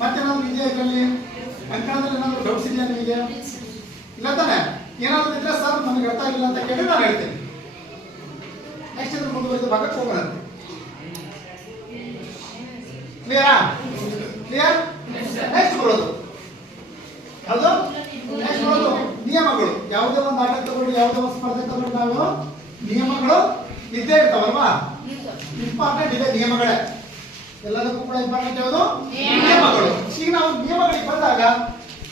ಮತ್ತೇನಾದ್ರು ಇದೆಯಾ ಇದರಲ್ಲಿ? ಅಂಕಣದಲ್ಲಿ ಏನಾದ್ರು ಡೌಟ್ಸ್ ಇದೆಯಾ ನಿಮಗೆ? ಇಲ್ಲ ತಾನೆ? ಏನಾದ್ರು ಇದ್ರೆ ಸರ್ ನನಗೆ ಅರ್ಥ ಆಗಿಲ್ಲ ಅಂತ ಕೇಳಿ ನಾನು ಹೇಳ್ತೀನಿ. ನೆಕ್ಸ್ಟ್ ಇದ್ರ ಮುಂದುವರಿದ ಭಾಗಕ್ಕೆ ಹೋಗೋಣ. ಕ್ಲಿಯರಾ? ಕ್ಲಿಯರ್? ನೆಕ್ಸ್ಟ್ ಬರೋದು ಯಾವುದು? ನೆಕ್ಸ್ಟ್ ಬರೋದು ನಿಯಮಗಳು. ಯಾವುದೇ ಒಂದು ಆಟ ತಗೊಳ್ಳಿ, ಯಾವುದೇ ಒಂದು ಸ್ಪರ್ಧೆ ತಗೊಳ್ಳಿ, ನಾವು ನಿಯಮಗಳು ಇದ್ದೇ ಇರ್ತಾವಲ್ವಾ? ಇಂಪಾರ್ಟೆಂಟ್ ಇದೆ ನಿಯಮಗಳೇ. ಎಲ್ಲದಕ್ಕೂ ಕೂಡ ಇಂಪಾರ್ಟೆಂಟ್ ಯಾವುದು? ನಿಯಮಗಳು. ಈಗ ನಾವು ನಿಯಮಗಳಿಗೆ ಬಂದಾಗ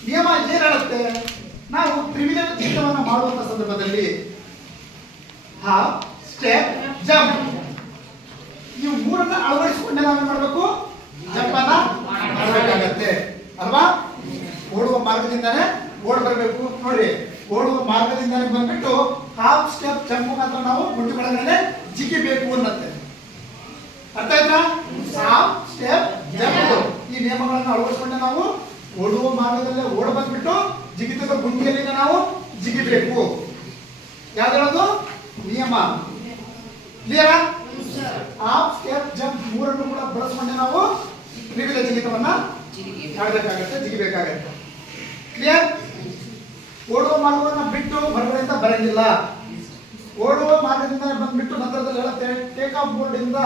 ನಿಯಮ ಏನ್ ಹೇಳುತ್ತೆ? ನಾವು ತ್ರಿವಿಧ ಜಿಗಿತವನ್ನು ಮಾಡುವಂತ ಸಂದರ್ಭದಲ್ಲಿ ಹಾಫ್, ಸ್ಟೆಪ್, ಜಂಪ್ ಇವು ಮೂರನ್ನ ಅಳವಡಿಸಿಕೊಂಡೆ ನಾವೇನ್ ಮಾಡಬೇಕು? ಜಂಪ್ ಅನ್ನ ಮಾಡಬೇಕಾಗತ್ತೆ ಅಲ್ವಾ? ಓಡುವ ಮಾರ್ಗದಿಂದಾನೇ ಓಡ್ ಬರಬೇಕು. ನೋಡಿ, ಓಡುವ ಮಾರ್ಗದಿಂದಾನೇ ಬಂದ್ಬಿಟ್ಟು ಹಾಫ್ ಸ್ಟೆಪ್ ಜಂಪ್ ಮಾತ್ರ ನಾವು ಗುಂಡಿ ಒಳಗಡೆ ಜಿಗಿಬೇಕು ಅನ್ನತ್ತೆ. ಅರ್ಥ ಆಯ್ತಾ? ಹಾಫ್ ಸ್ಟೆಪ್ ಜಂಪ್ ಈ ನಿಯಮಗಳನ್ನು ಅಳವಡಿಸಿಕೊಂಡೆ ನಾವು ಓಡುವ ಮಾರ್ಗದಲ್ಲೇ ಓಡ ಬಂದ್ಬಿಟ್ಟು ಜಿಗಿತದ ಗುಂಡಿಯಲ್ಲಿ ನಾವು ಜಿಗಿಬೇಕು. ಯಾವ್ದು ನಿಯಮ? ಕ್ಲಿಯರಾ? ಹಾಫ್ ಸ್ಟೆಪ್ ಜಂಪ್ ಮೂರನ್ನು ಕೂಡ ಬಳಸಿಕೊಂಡೆ ನಾವು ತ್ರಿವಿಧ ಜಿಗಿತವನ್ನ ಮಾಡಬೇಕಾಗತ್ತೆ, ಜಿಗಿಬೇಕಾಗತ್ತೆ. ಕ್ಲಿಯರ್? ಓಡುವ ಮಾರ್ಗವನ್ನ ಬಿಟ್ಟು ಹೊರಗಡೆಯಿಂದ ಬರಂಗಿಲ್ಲ. ಓಡುವ ಮಾರ್ಗದಿಂದ ಬಂದ್ಬಿಟ್ಟು ನಂತರದಲ್ಲಿ ಹೇಳುತ್ತೆ ಟೇಕ್ ಆಫ್ ಬೋರ್ಡ್ ಇಂದ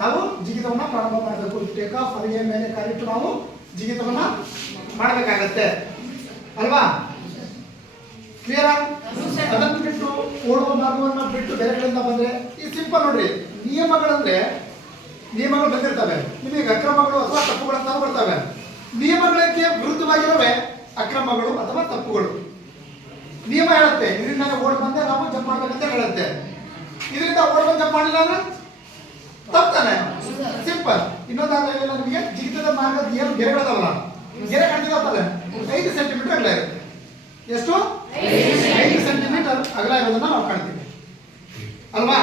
ನಾವು ಜಿಗಿತವನ್ನ ಪ್ರಾರಂಭ ಮಾಡಬೇಕು. ಟೇಕ್ ಆಫ್ ಹರಿಗೆಯ ಮೇಲೆ ಕಾಲಿಟ್ಟು ನಾವು ಜಿಗಿತವನ್ನ ಮಾಡಬೇಕಾಗತ್ತೆ ಅಲ್ವಾ? ಕ್ಲಿಯರ್? ಅದನ್ನು ಬಿಟ್ಟು ಓಡುವ ಮಾರ್ಗವನ್ನ ಬಿಟ್ಟು ಬೇರೆ ಕಡೆಯಿಂದ ಬಂದ್ರೆ ಈ ಸಿಂಪಲ್ ನೋಡ್ರಿ. ನಿಯಮಗಳಂದ್ರೆ ನಿಯಮಗಳು ಬಂದಿರ್ತವೆ, ನಿಮಗೆ ಅಕ್ರಮಗಳು ಅಥವಾ ತಪ್ಪುಗಳಂತ ಬರ್ತವೆ. ನಿಯಮಗಳಿಗೆ ವಿರುದ್ಧವಾಗಿರುವೆ ಅಕ್ರಮಗಳು ಅಥವಾ ತಪ್ಪುಗಳು. ನಿಯಮ ಹೇಳುತ್ತೆ ಇದರಿಂದ ಓಡ್ ಬಂದ್ರೆ ನಾವು ಜಂಪ್ ಮಾಡ್ಬೇಕಂತ ಹೇಳುತ್ತೆ. ಇದರಿಂದ ಓಡ್ ಬಂದು ಜಂಪ್ ಮಾಡಿಲ್ಲ ಅಂದ್ರೆ ತಪ್ಪಾನೆ. ಸಿಂಪಲ್. ಇನ್ನೊಂದಾಗಲಿಲ್ಲ ನಮಗೆ ಜಿಗಿತದ ಮಾರ್ಗದ ಏನು ಗೆರೆಗಳದಾವಲ್ಲ, ಗೆರೆ ಕಾಣ್ತಿದಾವಲ್ಲ 5 ಸೆಂಟಿಮೀಟರ್ ಅಗಲ ಇರುತ್ತೆ. ಎಷ್ಟು? 5 ಸೆಂಟಿಮೀಟರ್ ಅಗಲ ಇರೋದನ್ನ ನಾವು ಕಾಣ್ತೀವಿ ಅಲ್ವಾ?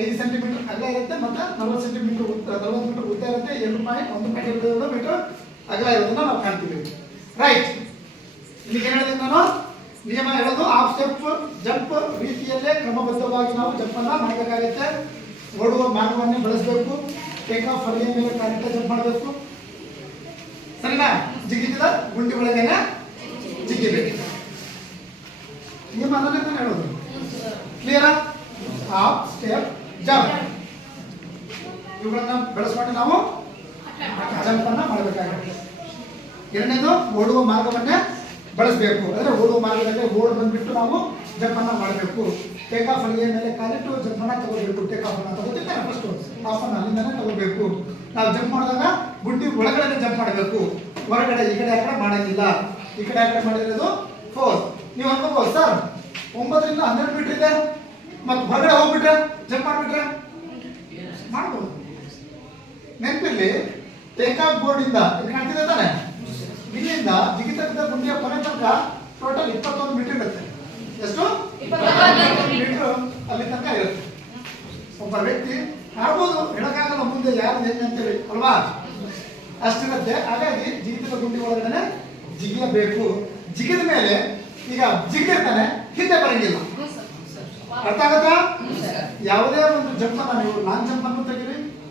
5 ಸೆಂಟಿಮೀಟರ್ ಅಗಲ ಇರುತ್ತೆ ಮತ್ತೆ 40 ಸೆಂಟಿಮೀಟರ್ 40 ಮೀಟರ್ ಉದ್ದ ಇರುತ್ತೆ. 2.1 ಮೀಟರ್ ಅಗಲ ಇರೋದನ್ನ ನಾವು ಕಾಣ್ತೀವಿ. ರೈಟ್. ಇಲ್ಲಿ ಏನ್ ಹೇಳಿದೆ ನಾನು? ನಿಯಮ ಹೇಳೋದು ಹಾಫ್ ಸ್ಟೆಪ್ ಜಂಪ್ ರೀತಿಯಲ್ಲೇ ಕ್ರಮಬದ್ಧವಾಗಿ ನಾವು ಜಂಪ್ ಅನ್ನ ಮಾಡಬೇಕಾಗುತ್ತೆ. ಓಡುವ ಮಾರ್ಗವನ್ನೇ ಬಳಸಬೇಕು. ಟೇಕ್ ಆಫ್ ಹರಿಯ ಮೇಲೆ ಕಾಲಿಟ್ಟು ಜಂಪ್ ಮಾಡಬೇಕು. ಸರಿನಾ? ಜಿಗಿತದ ಗುಂಡಿ ಒಳಗೇನೆ ಜಿಗಿಬೇಕು. ನಿಯಮ ಅದನ್ನೇ ನಾನು ಹೇಳೋದು. ಕ್ಲಿಯರಾ? ಹಾಫ್ ಸ್ಟೆಪ್ ಜಂಪ್ ಇವುಗಳನ್ನ ಬಳಸ್ಕೊಂಡು ನಾವು ಜಂಪ್ ಅನ್ನ ಮಾಡಬೇಕಾಗುತ್ತೆ. ಎರಡನೇದು ಓಡುವ ಮಾರ್ಗವನ್ನೇ ಬಳಸಬೇಕು. ಅಂದ್ರೆ ಓಡುವ ಮಾರ್ಗದಲ್ಲಿ ಓಡ್ ಬಂದ್ಬಿಟ್ಟು ನಾವು ಜಂಪ್ ಅನ್ನ ಮಾಡಬೇಕು. ಟೇಕ್ ಆಫ್ ಹರಿಯ ಮೇಲೆ ಕಾಲಿಟ್ಟು ಜಂಪ್ ಅನ್ನ ತಗೋಬೇಕು. ಟೇಕ್ ಆಫ್ ಅನ್ನ ತಗೋತಿರ್ತಾರೆ ಫಸ್ಟ್ ಹಾಫ್ ಅನ್ನ ಅಲ್ಲಿಂದಾನೆ ತಗೋಬೇಕು. ನಾವು ಜಂಪ್ ಮಾಡಿದಾಗ ಗುಂಡಿ ಒಳಗಡೆ ಜಂಪ್ ಮಾಡಬೇಕು. ಹೊರಗಡೆ ಈ ಕಡೆ ಆ ಕಡೆ ಮಾಡಂಗಿಲ್ಲ. ಈ ಕಡೆ ಆ ಕಡೆ ಮಾಡಿರೋದು 4. ನೀವು ಅನ್ಕೋಬಹುದು ಸರ್ 9 ರಿಂದ 12 ಮೀಟರ್ ಇದೆ ಮತ್ತೆ ಹೊರಗಡೆ ಹೋಗ್ಬಿಟ್ರೆ ಜಂಪ್ ಮಾಡ್ಬಿಟ್ರೆ ಮಾಡ್ಬೋದು. ನೆನಪಿರ್ಲಿ, ಟೇಕ್ ಆಫ್ ಬೋರ್ಡ್ ಇಂದ ಇಲ್ಲಿ ಕಾಣ್ತಿದೆ ತಾನೆ, ಇಲ್ಲಿಂದ ಜಿಗಿತದ ಗುಂಡಿಯ ಕೊನೆ ತನಕ ಟೋಟಲ್ 21 ಮೀಟರ್ ಇರುತ್ತೆ. ಎಷ್ಟು? 21 ಮೀಟರ್ ಅಲ್ಲಿ ತನಕ ಇರುತ್ತೆ. ಒಬ್ಬ ವ್ಯಕ್ತಿ ಆಡ್ಬೋದು, ಹೇಳಕ್ಕಾಗಲ್ಲ ಮುಂದೆ ಯಾರು ಹೆಂಗೆ ಅಂತೇಳಿ ಅಲ್ವಾ? ಅಷ್ಟಿರುತ್ತೆ. ಹಾಗಾಗಿ ಜಿಗಿತದ ಗುಂಡಿ ಒಳಗಡೆ ಜಿಗಿಯಬೇಕು. ಜಿಗಿದ ಮೇಲೆ ಈಗ ಜಿಗಿದಿರ್ತಾನೆ, ಹಿಂದೆ ಬರಂಗಿಲ್ಲ. ಅರ್ಥ ಆಗತ್ತಾ? ಯಾವುದೇ ಒಂದು ಜಂಪ್ ಅನ್ನ ನೀವು ಲಾಂಗ್ ಜಂಪ್ ಅನ್ನು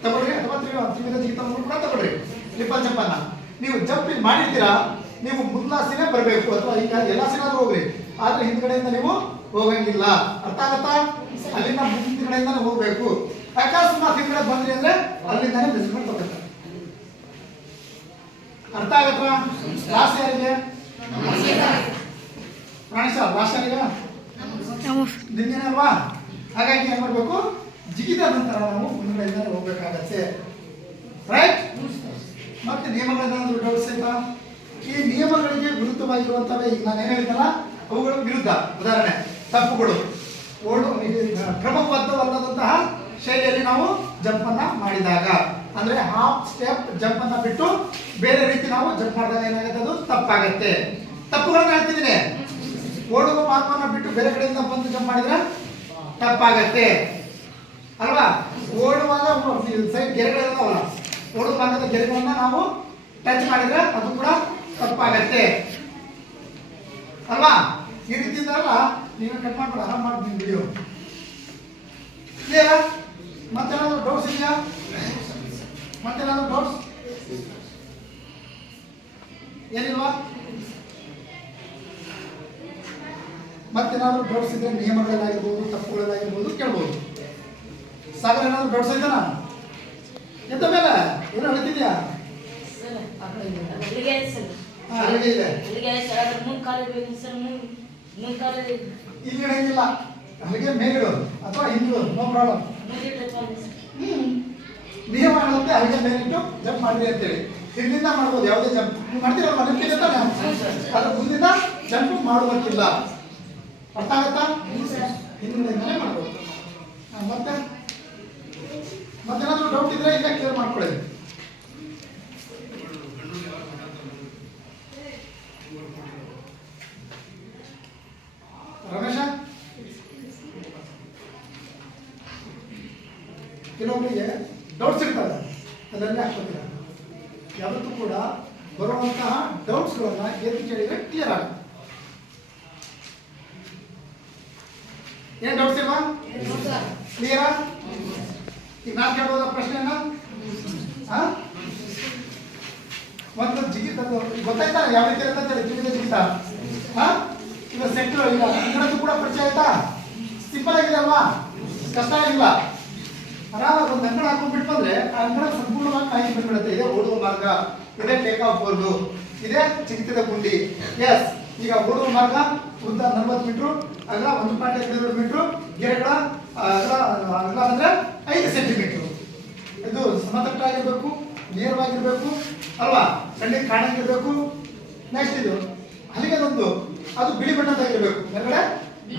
ತಗೊಳ್ರಿ ಅಥವಾ ತ್ರಿವಿಧ ಜಿಗಿತವನ್ನು ಕೂಡ ತಗೊಳ್ರಿ. ಟ್ರಿಪಲ್ ಜಂಪ್ ಅನ್ನ ನೀವು ಜಂಪ್ ಮಾಡಿರ್ತೀರಾ, ನೀವು ಮುನ್ಲಾಸಿನೇ ಬರಬೇಕು ಅಥವಾ ಈಗ ಎಲ್ಲಾಸಿನಾದ್ರೂ ಹೋಗ್ರಿ, ಆದ್ರೆ ಹಿಂದ್ಗಡೆಯಿಂದ ನೀವು ಹೋಗಂಗಿಲ್ಲ. ಅರ್ಥ ಆಗತ್ತಾ? ಅಲ್ಲಿಂದ ಹಿಂದ್ಗಡೆಯಿಂದಾನೆ ಹೋಗ್ಬೇಕು. ಅಕಸ್ಮಾತ್ ಹಿಂದ್ಗಡೆ ಬಂದ್ರಿ ಅಂದ್ರೆ ಅಲ್ಲಿಂದಾನೆ ಮೆಜರ್ಮೆಂಟ್ ತಗೋತಾರೆ. ಅರ್ಥ ಆಗತ್ತಾ? ಲಾಸ್ಟ್ ಯಾರಿಗೆ? ಪ್ರಾಣೇಶ ಲಾಸ್ಟ್ ಯಾರಿಗೆ? ನಿನ್ನೆ ಅಲ್ವಾ? ಹಾಗಾಗಿ ಏನ್ ಮಾಡ್ಬೇಕು? ಜಿಗಿದ ನಂತರ ನಾವು ಮುಂದ್ಗಡೆಯಿಂದಾನೆ ಹೋಗ್ಬೇಕಾಗತ್ತೆ. ರೈಟ್? ಮತ್ತೆ ನಿಯಮಗಳೇನಾದ್ರೂ ಡೌಟ್ಸ್ ಆಯ್ತಾ? ಈ ನಿಯಮಗಳಿಗೆ ವಿರುದ್ಧವಾಗಿರುವಂತವೇ ಈಗ ನಾನು ಏನ್ ಹೇಳಿದ್ದಲ್ಲ ಅವುಗಳ ವಿರುದ್ಧ. ಉದಾಹರಣೆ ತಪ್ಪುಗಳು. ಓಡು ಕ್ರಮಬದ್ಧವಲ್ಲದಂತಹ ಶೈಲಿಯಲ್ಲಿ ನಾವು ಜಂಪ್ ಅನ್ನ ಮಾಡಿದಾಗ, ಅಂದ್ರೆ ಹಾಫ್ ಸ್ಟೆಪ್ ಜಂಪ್ ಅನ್ನ ಬಿಟ್ಟು ಬೇರೆ ರೀತಿ ನಾವು ಜಂಪ್ ಮಾಡಿದಾಗ ಏನಾಗುತ್ತೆ? ಅದು ತಪ್ಪಾಗತ್ತೆ. ತಪ್ಪುಗಳನ್ನ ಹೇಳ್ತಿದ್ದೀನಿ. ಓಡುವ ಮಾರ್ಗವನ್ನ ಬಿಟ್ಟು ಬೇರೆ ಕಡೆಯಿಂದ ಬಂದು ಜಂಪ್ ಮಾಡಿದ್ರೆ ತಪ್ಪಾಗತ್ತೆ ಅಲ್ವಾ? ಓಡುವಾಗ ಸೈಡ್ ಗೆರೆಗಳಿದಾವಲ್ಲ, ಓಡುವ ಭಾಗದ ಗೆರೆಗಳನ್ನ ನಾವು ಟಚ್ ಮಾಡಿದ್ರೆ ಅದು ಕೂಡ ತಪ್ಪಾಗತ್ತೆ ಅಲ್ವಾ? ಈ ರೀತಿಯಿಂದಲ್ಲ ನೀನು ಕಟ್ ಮಾಡ್ಬೇಡ, ಆರಾಮ್ ಮಾಡ್ತೀನಿ ವಿಡಿಯೋ. ಕ್ಲಿಯರಾ? ಮತ್ತೇನಾದ್ರು ಡೌಟ್ಸ್ ಇದೆಯಾ? ಮತ್ತೇನಾದ್ರು ಡೌಟ್ಸ್ ಏನಿಲ್ವಾ? ಮತ್ತೇನಾದ್ರು ಡೌಟ್ಸ್ ಇದ್ರೆ ನಿಯಮಗಳಾಗಿರ್ಬೋದು, ತಪ್ಪುಗಳಾಗಿರ್ಬೋದು ಕೇಳ್ಬೋದು. ಸಾಗರ್ ಏನಾದ್ರು ಡೌಟ್ಸ್ ಐತನಾ? ಎಂತ ಮೇಲೆ ಏನೋ ಹೇಳ್ತಿದ್ಯಾ? ಅಲ್ಲಿಗೆ ಇದೆ. ಇಲ್ಲಿ ಇಡಂಗಿಲ್ಲ, ಅಲ್ಲಿಗೆ ಮೇಲಿಡು ಅಥವಾ ಹಿಂದಿಡು, ನೋ ಪ್ರಾಬ್ಲಮ್. ನಿಯಮ ಹೇಳುತ್ತೆ ಅಲ್ಲಿಗೆ ಮೇಲಿಟ್ಟು ಜಂಪ್ ಮಾಡಿರಿ ಅಂತೇಳಿ. ಹಿಂದಿಂದ ಮಾಡ್ಬೋದು ಯಾವುದೇ ಜಂಪ್. ನೀವು ಮಾಡ್ತೀರಲ್ವ ನೆನಪಿದೆ ತಾನೆ? ಅದ್ರ ಮುಂದಿನ ಜಂಪ್ ಮಾಡುವಂತಿಲ್ಲ. ಅರ್ಥ ಆಗತ್ತಾ? ಹಿಂದಿನಿಂದಲೇ ಮಾಡ್ಬೋದು. ಮತ್ತೇನಾದ್ರೂ ಡೌಟ್ ಇದ್ರೆ ಈಗ ಕ್ಲಿಯರ್ ಮಾಡ್ಕೊಳ್ಳಿ. ರಮೇಶ, ಕೆಲವೊಬ್ಬರಿಗೆ ಡೌಟ್ಸ್ ಇರ್ತವೆ, ಅದನ್ನೇ ಹಾಕ್ಕೊತೀರ. ಯಾವತ್ತೂ ಕೂಡ ಬರುವಂತಹ ಡೌಟ್ಸ್ಗಳನ್ನ ಎದ್ದು ಕೇಳಿದ್ರೆ ಕ್ಲಿಯರ್ ಆಗುತ್ತೆ. ಏನ್ ಡೌಟ್ಸ್ ಇಲ್ವಾ? ಕ್ಲಿಯರಾ? ಈಗ ನಾನು ಕೇಳ್ಬೋದ ಪ್ರಶ್ನೆಯನ್ನ? ಒಂದು ಜಿಗಿತ ಗೊತ್ತಾಯ್ತಾ ಯಾವ ರೀತಿ ಅಂತ ಹೇಳಿ? ಜಿಗಿತ ಜಿಗಿತ ಇದು ಸೆಂಟ್ರ್ ಈಗ ಇಂಗ್ಲೀಷ್ ಕೂಡ ಪರಿಚಯ ಆಯ್ತಾ? ಸಿಂಪಲ್ ಆಗಿದೆ ಅಲ್ವಾ? ಕಷ್ಟ ಆಗಿಲ್ಲ. ಆರಾಮಾಗಿ ಒಂದು ಅಂಗಡ ಹಾಕೊಂಡ್ಬಿಟ್ಟು ಬಂದ್ರೆ ಆ ಅಂಗಡ ಸಂಪೂರ್ಣವಾಗಿ ಕಾಯಿ ಬಂದ್ಬಿಡುತ್ತೆ. ಇದೇ ಓಡುವ ಮಾರ್ಗ, ಇದೇ ಟೇಕ್ ಆಫ್ ಬೋರ್ಡು, ಇದೇ ಜಿಗಿತದ ಗುಂಡಿ. ಎಸ್, ಈಗ ಓಡುವ ಮಾರ್ಗ ಉದ್ದ 40 ಮೀಟ್ರು, ಅಗಲ 1.5 ಮೀಟ್ರು, ಗೆರೆಗಳ ಅಗಲ ಅಂದ್ರೆ 5 ಸೆಂಟಿಮೀಟ್ರು. ಇದು ಸಮತಟ್ಟಾಗಿರ್ಬೇಕು, ನೇರವಾಗಿರ್ಬೇಕು ಅಲ್ವಾ? ಕಣ್ಣಿಗೆ ಕಾಣಂಗಿರ್ಬೇಕು. ನೆಕ್ಸ್ಟ್ ಇದು ಹಲಿಗೆದೊಂದು, ಅದು ಬಿಳಿ ಬಣ್ಣದಾಗಿರ್ಬೇಕು. ಹೊರಗಡೆ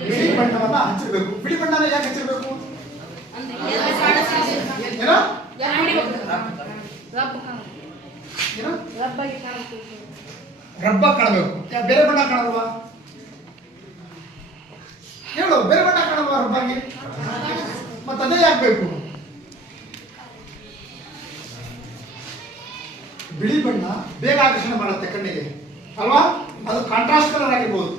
ಬಿಳಿ ಬಣ್ಣವನ್ನ ಹಚ್ಚಿರ್ಬೇಕು. ಬಿಳಿ ಬಣ್ಣನ ಯಾಕೆ ಹಚ್ಚಿರ್ಬೇಕು? ಏನೋ ರಬ್ಬ ಕಾಣಬೇಕು. ಬೇರೆ ಬಣ್ಣ ಕಾಣಲ್ವಾ? ಹೇಳು, ಬೇರೆ ಬಣ್ಣ ಕಾಣಲ್ವಾ ರಬ್ಬಾಗಿ? ಮತ್ತೆ ಅದೇ ಯಾಕಬೇಕು? ಬಿಳಿ ಬಣ್ಣ ಬೇಗ ಆಕರ್ಷಣೆ ಮಾಡುತ್ತೆ ಕಣ್ಣಿಗೆ ಅಲ್ವಾ? ಅದು ಕಾಂಟ್ರಾಸ್ಟ್ ಕಲರ್ ಆಗಿರ್ಬೋದು.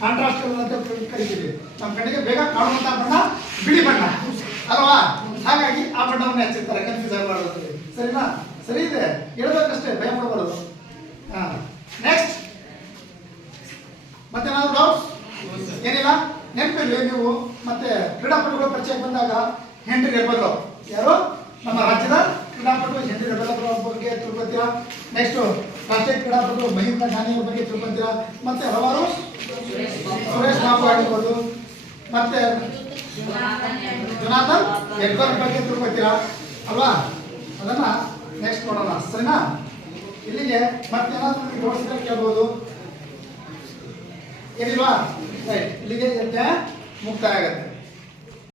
ಕಾಂಟ್ರಾಸ್ಟ್ ಕಲರ್ ಅಂತ ಕರಿತೀವಿ. ನಮ್ಮ ಕಣ್ಣಿಗೆ ಬೇಗ ಕಾಣುವಂತಹ ಬಣ್ಣ ಬಿಳಿ ಬಣ್ಣ ಅಲ್ವಾ? ಹಾಗಾಗಿ ಆ ಬಣ್ಣವನ್ನ ಹಚ್ಚಿರ್ತಾರೆ, ಕನ್ಫ್ಯೂಸ್ ಆಗಬಾರ್ದು. ಸರಿನಾ? ಸರಿ ಇದೆ, ಹೇಳ್ಬೇಕಷ್ಟೇ, ಭಯ ಪಡಬಾರ್ದು. Next ಮತ್ತೇನಾದ್ರು doubts? ಏನಿಲ್ಲ. ನೆನಪಿರ್ಲಿ, ನೀವು ಮತ್ತೆ ಕ್ರೀಡಾಪಟುಗಳ ಪರಿಚಯ ಬಂದಾಗ ಹೆನ್ರಿ ರೆಬೆಲೋ, ಯಾರು ನಮ್ಮ ರಾಜ್ಯದ ಕ್ರೀಡಾಪಟು ಹೆನ್ರಿ ರೆಬೆಲೋ ಬಗ್ಗೆ ತಿಳ್ಕೊತೀರಾ. ನೆಕ್ಸ್ಟ್ ರಾಷ್ಟ್ರೀಯ ಕ್ರೀಡಾಪಟು ಮಹಿಮಾ ಜಾನಿ ಅವ್ರ ಬಗ್ಗೆ ತಿಳ್ಕೊತೀರಾ. ಮತ್ತೆ ಹಲವಾರು ಸುರೇಶ್ ಬಾಬು ಆಗಿರ್ಬೋದು, ಮತ್ತೆ ಜೊನಾಥನ್ ಎಡ್ವರ್ಡ್ ಬಗ್ಗೆ ತಿಳ್ಕೊತೀರಾ ಅಲ್ವಾ? ಅದನ್ನ ನೆಕ್ಸ್ಟ್ ನೋಡೋಣ. ಸರಿನಾ? ಇಲ್ಲಿಗೆ ಮತ್ತೇನಾದ್ರೂ ಡೌಟ್ಸ್ ಕೇಳ್ಬೋದು. ಏನಿಲ್ವಾ? ರೈಟ್, ಇಲ್ಲಿಗೆ ಮುಕ್ತಾಯ ಆಗುತ್ತೆ.